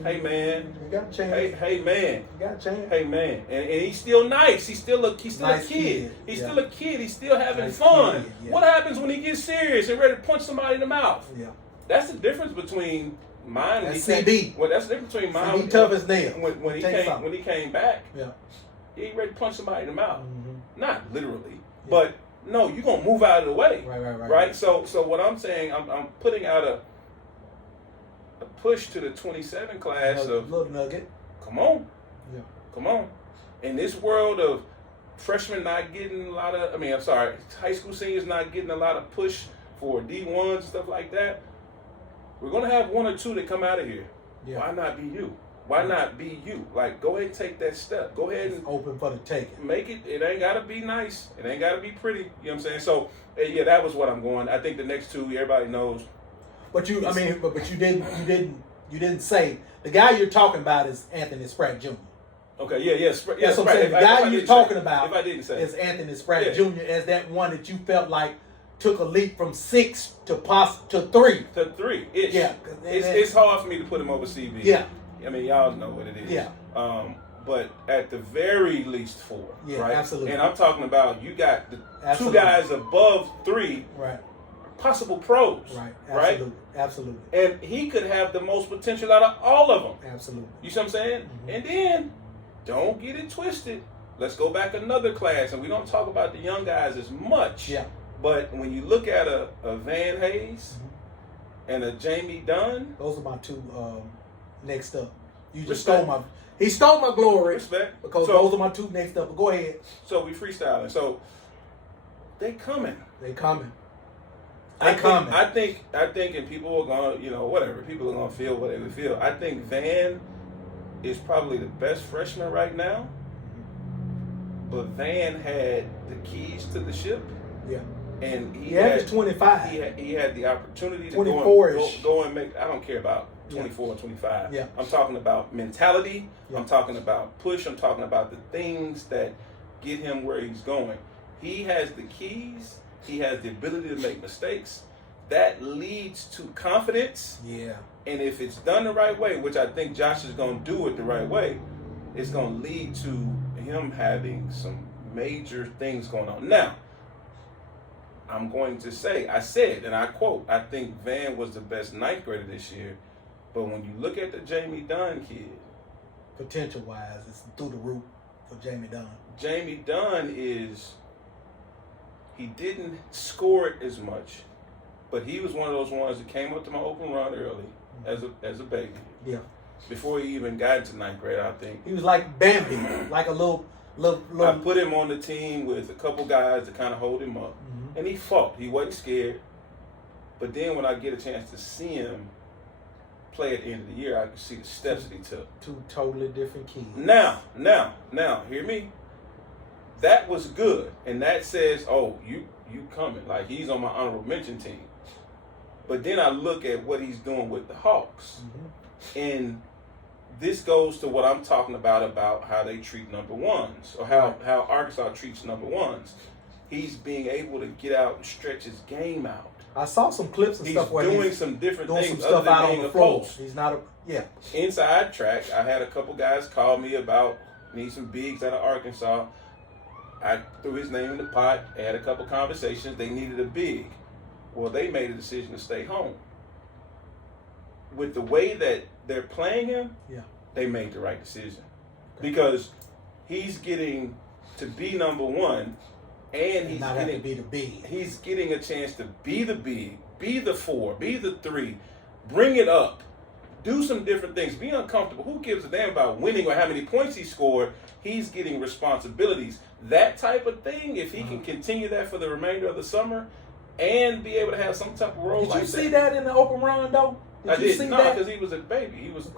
Hey man. You got a chance. Hey man. You got a chance. Hey man. And he's still nice. He's still a kid. He's still a kid. He's still having fun. Yeah. What happens when he gets serious and ready to punch somebody in the mouth? Yeah. That's the difference between mine and CB. Well, that's the difference between mine. He tough as nails. When he came back, he ain't ready to punch somebody in the mouth. Mm-hmm. Not literally, but no, you're gonna move out of the way. Right. So what I'm saying, I'm putting out a push to the 27 class of little nugget. Come on. Yeah. Come on. In this world of freshmen not getting a lot of, high school seniors not getting a lot of push for D1s and stuff like that, we're going to have one or two that come out of here. Yeah. Why not be you? Why not be you? Like, go ahead and take that step. Go ahead and open for the taking. Make it. It ain't got to be nice. It ain't got to be pretty. You know what I'm saying? So, that was what I'm going. I think the next two, everybody knows. But you didn't say the guy you're talking about is Anthony Spratt Jr. Okay, yeah. That's what I'm saying. The guy you're talking about is Anthony Spratt Jr. as that one that you felt like took a leap from 6 to 3. To 3. Yeah. It's hard for me to put him over CB. Yeah. Y'all know what it is. Yeah. But at the very least 4. Yeah, right? Absolutely. And I'm talking about you got the 2 guys above 3. Right. Possible pros. Right. Absolutely. And he could have the most potential out of all of them. Absolutely. You see what I'm saying? Mm-hmm. And then, don't get it twisted. Let's go back another class, and we don't talk about the young guys as much. Yeah. But when you look at a Van Hayes and a Jamie Dunn, those are my 2 next up. You just he stole my glory. Respect. Because those are my 2 next up. But go ahead. So we freestyling. So they coming. I think, and people are gonna, whatever. People are gonna feel whatever they feel. I think Van is probably the best freshman right now, but Van had the keys to the ship. Yeah. And he averaged 25. He had the opportunity to 24-ish. go and make. I don't care about 24 or 25. Yeah. I'm talking about mentality. Yeah. I'm talking about push. I'm talking about the things that get him where he's going. He has the keys. He has the ability to make mistakes. That leads to confidence. Yeah. And if it's done the right way, which I think Josh is going to do it the right way, it's going to lead to him having some major things going on. Now, I'm going to say, I said, and I quote, I think Van was the best ninth grader this year. But when you look at the Jamie Dunn kid, potential-wise, it's through the roof for Jamie Dunn. Jamie Dunn he didn't score it as much, but he was one of those ones that came up to my open run early as a baby. Yeah. Before he even got into ninth grade, I think. He was like Bambi, like a little. I put him on the team with a couple guys to kind of hold him up. And he fought. He wasn't scared. But then when I get a chance to see him play at the end of the year, I can see the steps that he took. Two totally different kids. Now, hear me. That was good. And that says, oh, you coming. Like, he's on my honorable mention team. But then I look at what he's doing with the Hawks. And this goes to what I'm talking about how they treat number ones, or how Arkansas treats number ones. He's being able to get out and stretch his game out. I saw some clips and stuff where he's doing some different things. Some stuff out on the floor. He's not Inside track, I had a couple guys call me about need some bigs out of Arkansas. I threw his name in the pot. I had a couple conversations. They needed a big. Well, they made a decision to stay home. With the way that they're playing him, they made the right decision. Because he's getting to be number one, and he's getting to be the big. He's getting a chance to be the big, be the 4, be the 3, bring it up, do some different things, be uncomfortable. Who gives a damn about winning or how many points he scored? He's getting responsibilities. That type of thing, if he can continue that for the remainder of the summer and be able to have some type of role. Did you see that in the open run though? I did not, because he was a baby. He was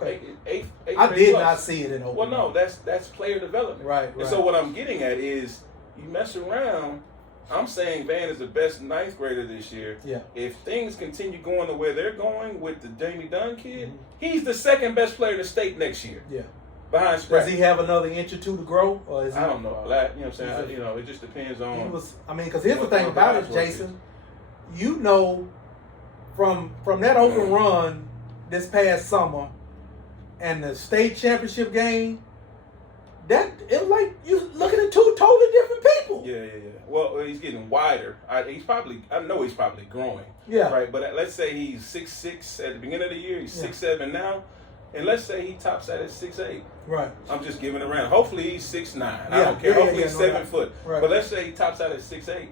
eighth I did not see it in open. Well, no, that's player development. Right. And so what I'm getting at is, you mess around. I'm saying Van is the best ninth grader this year. Yeah. If things continue going the way they're going with the Jamie Dunn kid, he's the second best player in the state next year. Yeah. Behind Spratt. Does he have another inch or two to grow, or is he? I don't know all that. You know what I'm saying? It just depends on. Because here's the thing about it, Jason. You know, from that open run this past summer and the state championship game, that it was like you looking at two totally different people. Yeah. Well, he's getting wider. I know he's probably growing. Yeah. Right. But let's say he's 6'6" at the beginning of the year. He's 6'7" now, and let's say he tops out at 6'8". Right. I'm just giving it around. Hopefully he's 6'9". I don't care. Hopefully he's 7 foot. Right. But let's say he tops out at 6'8".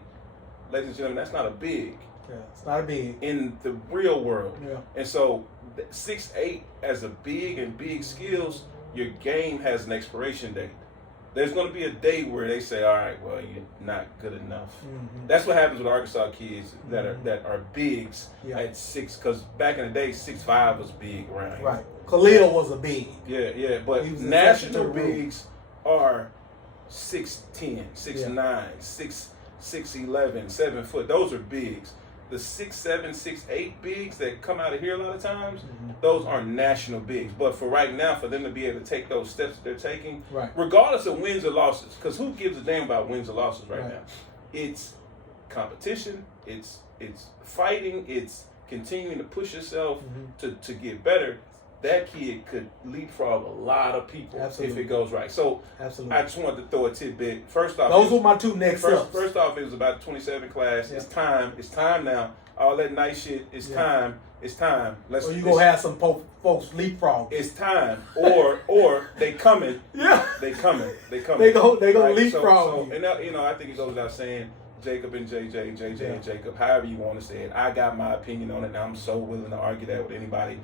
Ladies and gentlemen, that's not a big. Yeah, it's not a big in the real world. Yeah. And so 6'8" as a big and big skills, your game has an expiration date. There's going to be a day where they say, all right, well, you're not good enough. That's what happens with Arkansas kids that are bigs at 6, because back in the day, 6'5" was big around here. Right. Khalil was a big. Yeah. But national bigs are 6'10", 6'9", 6'11", 7 foot. Those are bigs. The 6'7", 6'8" bigs that come out of here a lot of times, those are national bigs. But for right now, for them to be able to take those steps that they're taking, regardless of wins or losses, because who gives a damn about wins or losses right now? It's competition, it's fighting, it's continuing to push yourself to get better. That kid could leapfrog a lot of people if it goes right. So I just wanted to throw a tidbit. First off, those were my two next ups. First off, it was about 27 class. Yeah. It's time now. All that nice shit. It's time. Or you gonna have some folks leapfrog. It's time. Or they coming. Yeah. They coming. They gonna leapfrog. So, and I think it goes without saying, Jacob and JJ and Jacob, however you want to say it. I got my opinion on it, and I'm so willing to argue that with anybody,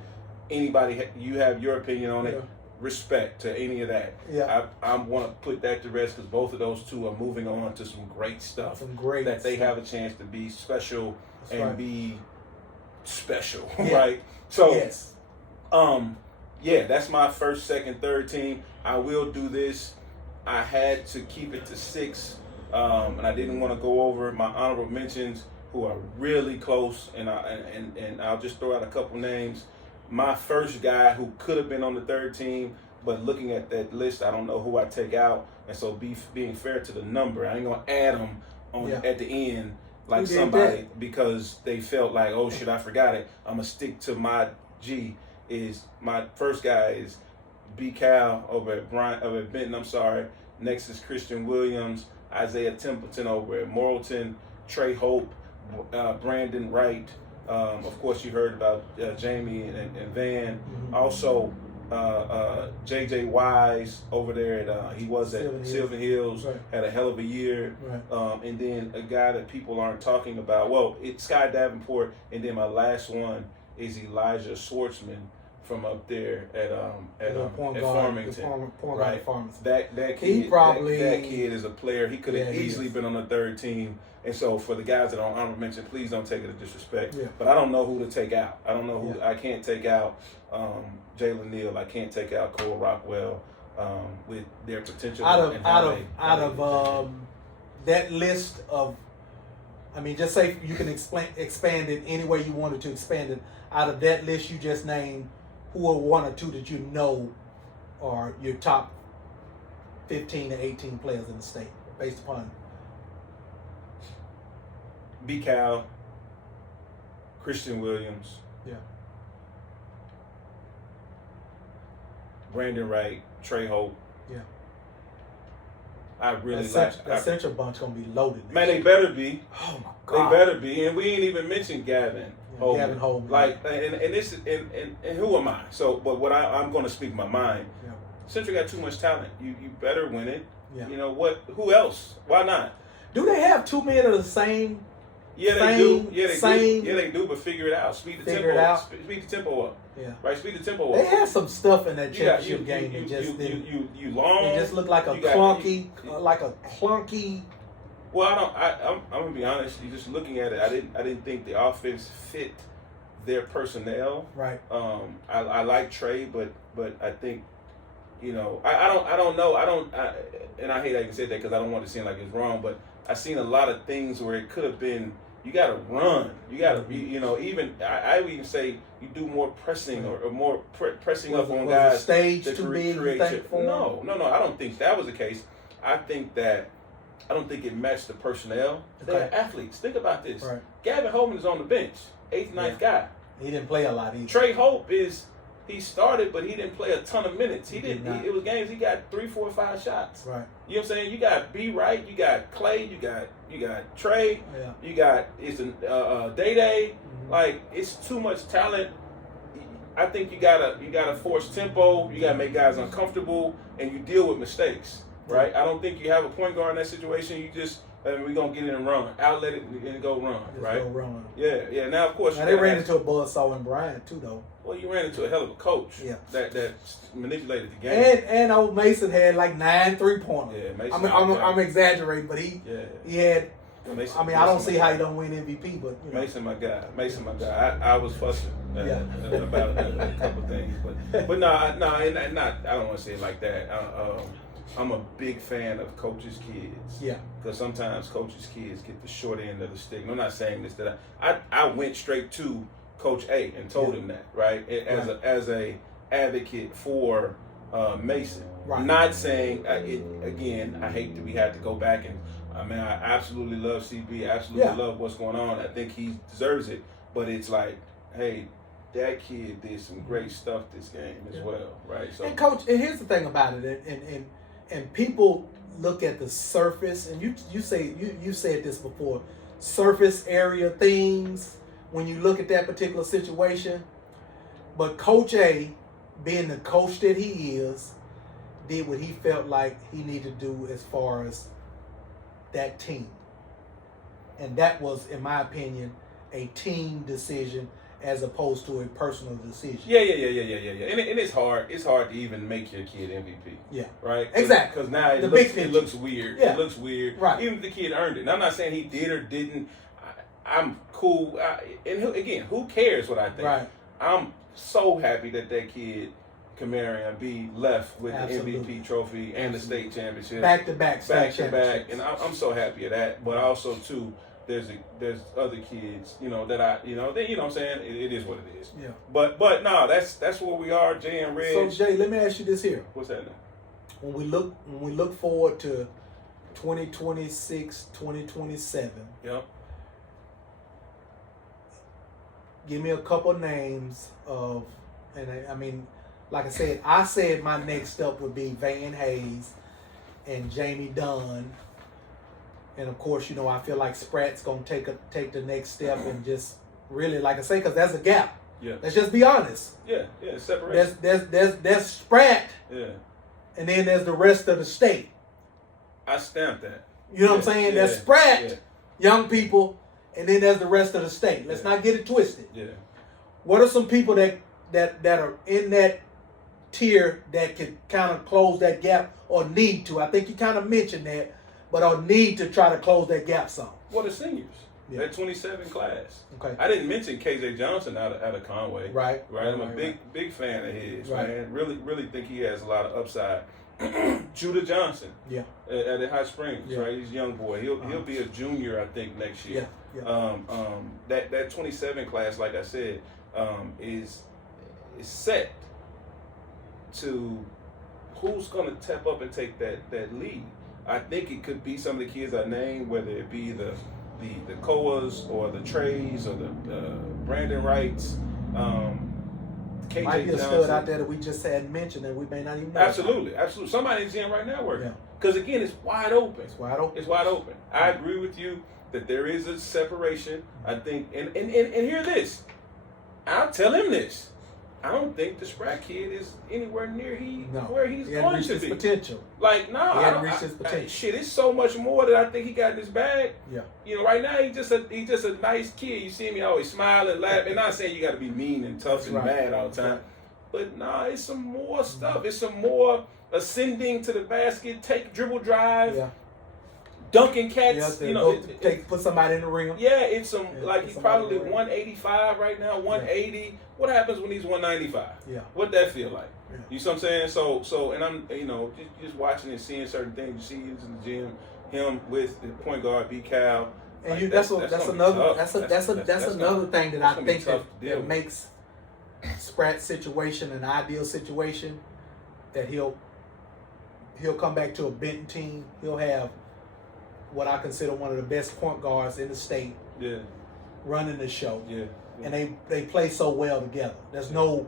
you have your opinion on it. Respect to any of that. Yeah. I want to put that to rest, because both of those two are moving on to some great stuff. That they have a chance to be special be special, right? So, that's my first, second, third team. I will do this I had to keep it to 6, and I didn't want to go over my honorable mentions who are really close, and I'll just throw out a couple names. My first guy who could have been on the third team, but looking at that list, I don't know who I take out, and so being fair to the number, I ain't gonna add them on at the end like somebody because they felt like, oh shit, I forgot it. I'm gonna stick to my G. Is my first guy is B. Cal over at Benton. I'm sorry. Next is Christian Williams, Isaiah Templeton over at Morrilton, Trey Hope, Brandon Wright. Of course, you heard about Jamie and Van. Mm-hmm. Also, J.J. Wise over there at he was at Sylvan Hills, had a hell of a year. Right. And then a guy that people aren't talking about. Well, it's Sky Davenport, and then my last one is Elijah Schwartzman from up there at Farmington. Right. That kid is a player. He could have easily been on the third team. And so for the guys that are on honorable mention, please don't take it as disrespect. Yeah. But I don't know who to take out. I don't know who. I can't take out Jalen Neal. I can't take out Cole Rockwell with their potential. Out of that list of, I mean, just say you can expand it any way you wanted to expand it. Out of that list you just named, who are 1 or 2 that you know are your top 15 to 18 players in the state based upon? B. Cal, Christian Williams, Brandon Wright, Trey Hope. Yeah. I really like that central bunch gonna be loaded. Man, they better be. Oh my God. They better be, and we ain't even mentioned Gavin. Gavin Holman. Like, and this is and who am I? So, but what I'm going to speak my mind. Yeah. Central got too much talent. You better win it. Yeah. You know what? Who else? Why not? Do they have 2 men of the same? Yeah, they do. Yeah, they do. But figure it out. Speed the tempo. Speed the tempo up. Yeah. Right. Speed the tempo up. They had some stuff in that championship game that just didn't. You long. It just looked like a clunky. Well, I'm gonna be honest. You just looking at it, I didn't think the offense fit their personnel. Right. I like Trey, but I think, you know, I don't know. And I hate I can say that because I don't want to seem like it's wrong, but I've seen a lot of things where it could have been. You got to run. You got to be. You know, even I would even say you do more pressing or more pressing up on guys. The stage too big? No. I don't think that was the case. I don't think it matched the personnel. They're athletes. Think about this. Right. Gavin Holman is on the bench, 8th, 9th guy. He didn't play a lot either. Trey Hope he started, but he didn't play a ton of minutes. It was games he got 3, 4, 5 shots. Right. You know what I'm saying? You got B. Wright, you got Clay, you got Trey, you got Day. Mm-hmm. Like, it's too much talent. I think you gotta force tempo. You gotta make guys uncomfortable, and you deal with mistakes. Right? I don't think you have a point guard in that situation. You just, we're going to get in and run. Outlet it and go run, right? Go run. Yeah. Now, of course. Now, they ran into a buzzsaw in Bryant, too, though. Well, you ran into a hell of a coach that manipulated the game. And old Mason had like 9 3-pointers. Yeah, Mason. I'm exaggerating, but he had. Mason, I don't see how he don't win MVP, but you know. Mason, my guy. I was fussing about a couple things, but no, I don't want to say it like that. I'm a big fan of coaches' kids. Yeah. Because sometimes coaches' kids get the short end of the stick. And I'm not saying this that I went straight to Coach A and told him that, right? As a advocate for Mason. Right. Not saying again. I hate that we had to go back and. I absolutely love CB. Absolutely love what's going on. I think he deserves it. But it's like, hey, that kid did some great stuff this game as well, right? So, and Coach, and here's the thing about it, and people look at the surface, and you said this before, surface area things when you look at that particular situation. But Coach A, being the coach that he is, did what he felt like he needed to do as far as that team. And that was, in my opinion, a team decision as opposed to a personal decision. Yeah. And it's hard to even make your kid MVP. Yeah. Right? Exactly. Because now it looks weird. Yeah. It looks weird. Right. Even if the kid earned it. And I'm not saying he did or didn't. I'm cool. And again, who cares what I think? Right. I'm so happy that kid Kamarion be left with Absolutely. the MVP trophy and the state championship. Back to back. And I'm so happy of that. But also too, there's other kids, that you know what I'm saying. It is what it is. Yeah. But no, that's where we are, JayNReg. So Jay, let me ask you this here. What's that now? When we look forward to 2026, 2027. Yep. Give me a couple names of, and I mean, like I said my next step would be Van Hayes and Jamie Dunn. And of course, I feel like Spratt's gonna take the next step and just really, like I say, because there's a gap. Yeah. Let's just be honest. Yeah. Separation. There's Spratt. Yeah. And then there's the rest of the state. I stamped that. You know what I'm saying? There's Spratt, young people, and then there's the rest of the state. Let's not get it twisted. Yeah. What are some people that are in that tier that could kind of close that gap or need to? I think you kind of mentioned that, but or need to try to close that gap some. Well, the seniors. Yeah. That 27 class. Okay. I didn't mention KJ Johnson out of Conway. Right. I'm a big fan of his. Right. Man. Really think he has a lot of upside. Judah Johnson. Yeah. At High Springs. Yeah. Right. He's a young boy. He'll be a junior, I think, next year. Yeah. That 27 class, like I said, is set to who's going to step up and take that lead. I think it could be some of the kids I named, whether it be the Koas or the Treys or the Brandon Wrights, KJ might be a Johnson. stud out there that we just hadn't mentioned that we may not even know. Absolutely. Somebody's in right now working. Because again, it's wide open. It's wide open. I agree with you that there is a separation. I think, and hear this. I'll tell him this. I don't think the Spratt kid is anywhere near where he's going to be. His potential. Like, no, he hadn't reached his potential. Shit, it's so much more that I think he got in his bag. Yeah. Right now he's just a nice kid. You see me always smiling, laughing. Not saying you got to be mean and tough and mad all the time, but it's some more stuff. It's some more ascending to the basket, dribble drive. Yeah. Dunking cats, put somebody in the ring. Yeah, it's some he's probably 185 right now, 180. Yeah. What happens when he's 195? Yeah. What'd that feel like? Yeah. You see what I'm saying? So, and I'm just watching and seeing certain things. You see he's in the gym, him with the point guard B Cal. And that's another thing that I think that makes Spratt's situation an ideal situation. That he'll come back to a Benton team. He'll have what I consider one of the best point guards in the state. Yeah. Running the show. Yeah. And they play so well together. There's no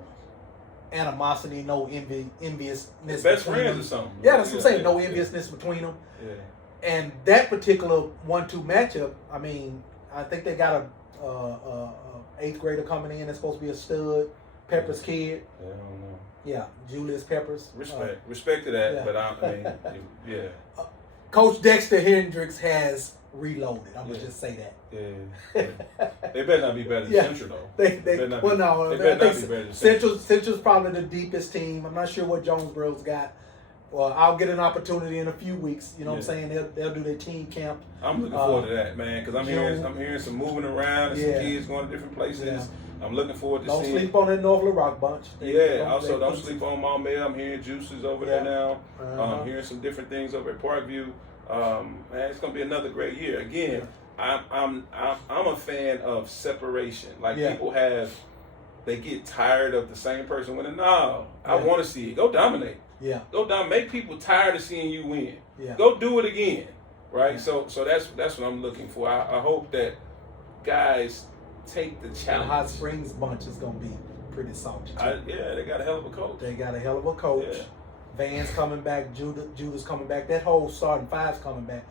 animosity, no enviousness. Best friends or something. Yeah, that's what I'm saying. No enviousness between them. Yeah. And that particular 1-2 matchup, I mean, I think they got a 8th grader coming in that's supposed to be a stud, Peppers kid. Yeah, I don't know. Yeah, Julius Peppers. Respect to that, but I mean, yeah. Coach Dexter Hendricks has reloaded. I'm gonna just say that. Yeah. They better not be better than Central though. They better not be better than Central. Central's probably the deepest team. I'm not sure what Jonesboro's got. Well, I'll get an opportunity in a few weeks. You know what I'm saying? They'll do their team camp. I'm looking forward to that, man, because I'm hearing some moving around and some kids going to different places. Yeah. I'm looking forward to seeing. Don't sleep on that North Little Rock bunch. Also, don't sleep on Maumelle. I'm hearing Juices over there now. I'm hearing some different things over at Parkview. Man, it's gonna be another great year. Again, I'm a fan of separation. Like people they get tired of the same person winning. No, I want to see it. Go dominate. Yeah. Go down. Make people tired of seeing you win. Yeah. Go do it again. Right. Yeah. So that's what I'm looking for. I hope that guys take the challenge. The Hot Springs bunch is gonna be pretty salty. They got a hell of a coach. Yeah. Van's coming back. Judah's coming back. That whole starting five's coming back.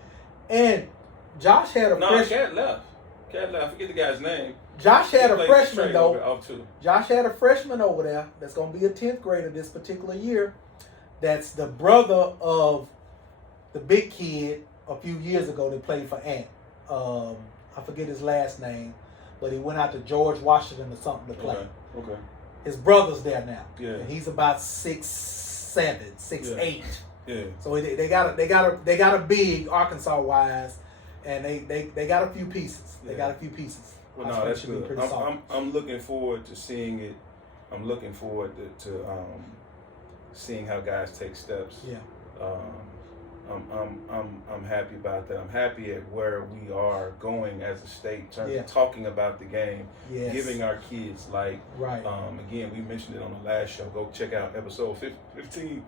And Josh had a Cat left. Forget the guy's name. Josh had a freshman though. Josh had a freshman over there that's going to be a 10th grader this particular year. That's the brother of the big kid a few years ago that played for Ant. I forget his last name, but he went out to George Washington or something to play. Okay. His brother's there now. Yeah. And he's about 6'7", 6'8". Yeah. So they got a big Arkansas wise, and they got a few pieces. They got a few pieces. Well, no, that's good. I'm looking forward to seeing it. I'm looking forward to seeing how guys take steps. Yeah. I'm happy about that. I'm happy at where we are going as a state in terms Yeah. of talking about the game, Yes. giving our kids like. Right. Again, we mentioned it on the last show. Go check out episode 15.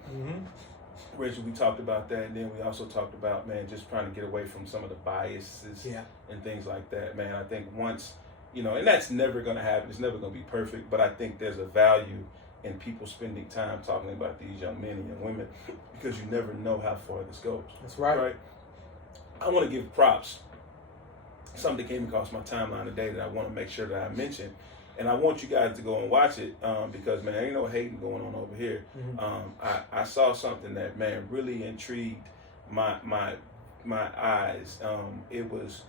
Reggie, we talked about that, and then we also talked about, man, just trying to get away from some of the biases and things like that, man. I think once, and that's never going to happen. It's never going to be perfect, but I think there's a value in people spending time talking about these young men and young women because you never know how far this goes. That's right. I want to give props. Something came across my timeline today that I want to make sure that I mention. And I want you guys to go and watch it because, man, ain't no hating going on over here. I saw something that, man, really intrigued my eyes. It was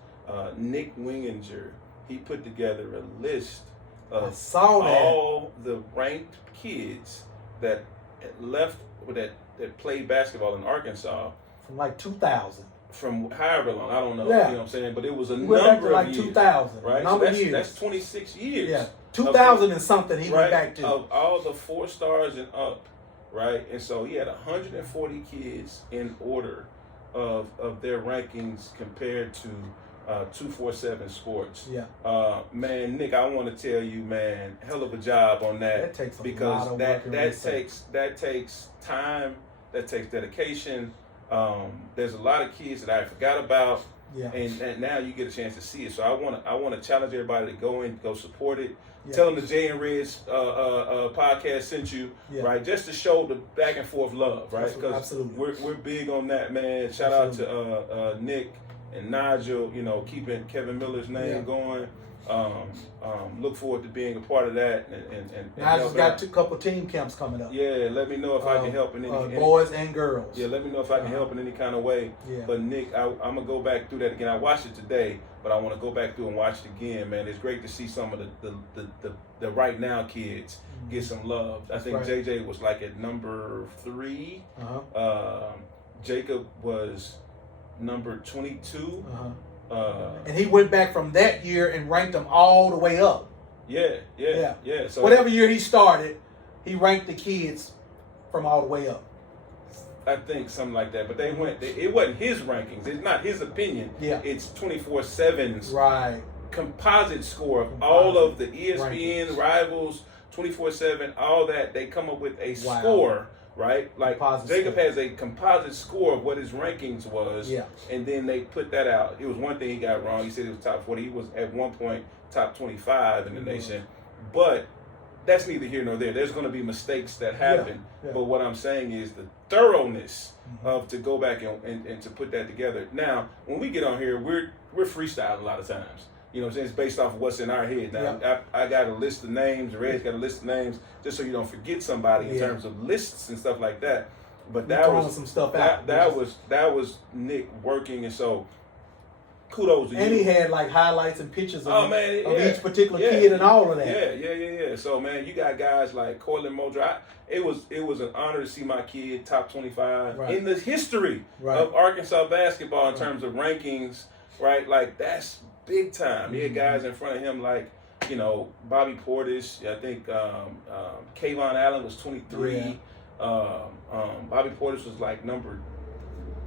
Nick Winginger. He put together a list of all the ranked kids that left, that played basketball in Arkansas. From like 2000. From however long, I don't know, yeah. You know what I'm saying? But it was a he number went back to like of years. 2000, right? Number so years. That's 26 years. Yeah, 2000 and something he went back to. Of all the 4 stars and up, right? And so he had 140 kids in order of their rankings compared to 247 Sports. Yeah. Man, Nick, I want to tell you, man, hell of a job on that. That takes because lot of that takes time, that takes dedication. There's a lot of kids that I forgot about, and now you get a chance to see it. So I want to challenge everybody to go support it. Yeah. Tell them the JayNReg podcast sent you, right? Just to show the back and forth love, right? Because we're big on that, man. Shout out to Nick and Nigel, keeping Kevin Miller's name going. Look forward to being a part of that. And Nigel's got a couple team camps coming up. Yeah, let me know if I can help in any boys and girls. Yeah, let me know if I can help in any kind of way. Yeah. But Nick, I'm gonna go back through that again. I watched it today, but I want to go back through and watch it again, man. It's great to see some of the right now kids get some love. I think JJ was like at number 3. Jacob was number 22. And he went back from that year and ranked them all the way up. Yeah. So whatever year he started, he ranked the kids from all the way up. I think something like that. But it wasn't his rankings. It's not his opinion. Yeah. It's 24/7's composite score of all of the ESPN rankings. Rivals, 24/7, all that. They come up with a score. Right? Like Jacob has a composite score of what his rankings was. Yeah. And then they put that out. It was one thing he got wrong. He said he was top 40. He was at one point top 25 in the nation. But that's neither here nor there. There's going to be mistakes that happen. Yeah. But what I'm saying is the thoroughness of to go back and to put that together. Now, when we get on here, we're freestyling a lot of times. You know what I'm saying? It's based off of what's in our head. Now, I got a list of names. Red's got a list of names just so you don't forget somebody in terms of lists and stuff like that. But that was some stuff out. That was Nick working, and so kudos to you. And he had like highlights and pictures of each particular kid and all of that. Yeah. So man, you got guys like Cortland Mulder. It was an honor to see my kid top 25 in the history of Arkansas basketball in terms of rankings. Right, like that's big time. He had guys in front of him like, Bobby Portis. I think Kayvon Allen was 23. Yeah. Bobby Portis was like number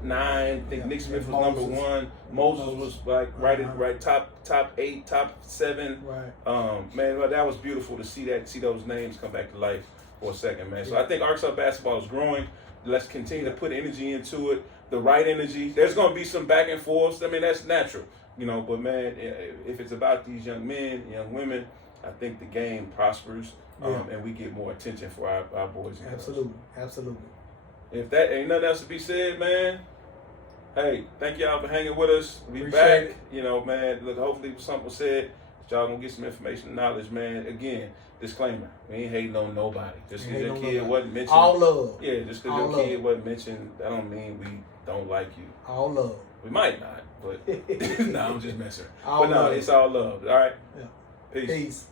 9. I think Nick Smith was number 1. Moses was like right top 8, top 7. Right. Man, that was beautiful to see those names come back to life for a second, man. So I think Arkansas basketball is growing. Let's continue to put energy into it. The right energy. There's going to be some back and forth. I mean, that's natural, But man, if it's about these young men, young women, I think the game prospers, and we get more attention for our boys and girls. Absolutely. If that ain't nothing else to be said, man. Hey, thank y'all for hanging with us. We Appreciate back, man. Look, hopefully something was said. Y'all gonna get some information and knowledge, man. Again, disclaimer: we ain't hating on nobody. Just because your kid wasn't mentioned, all love. Yeah, just because your kid wasn't mentioned, that don't mean we don't like you. All love. We might not, but no, I'm just messing. But no, it's all love. All right. Yeah. Peace.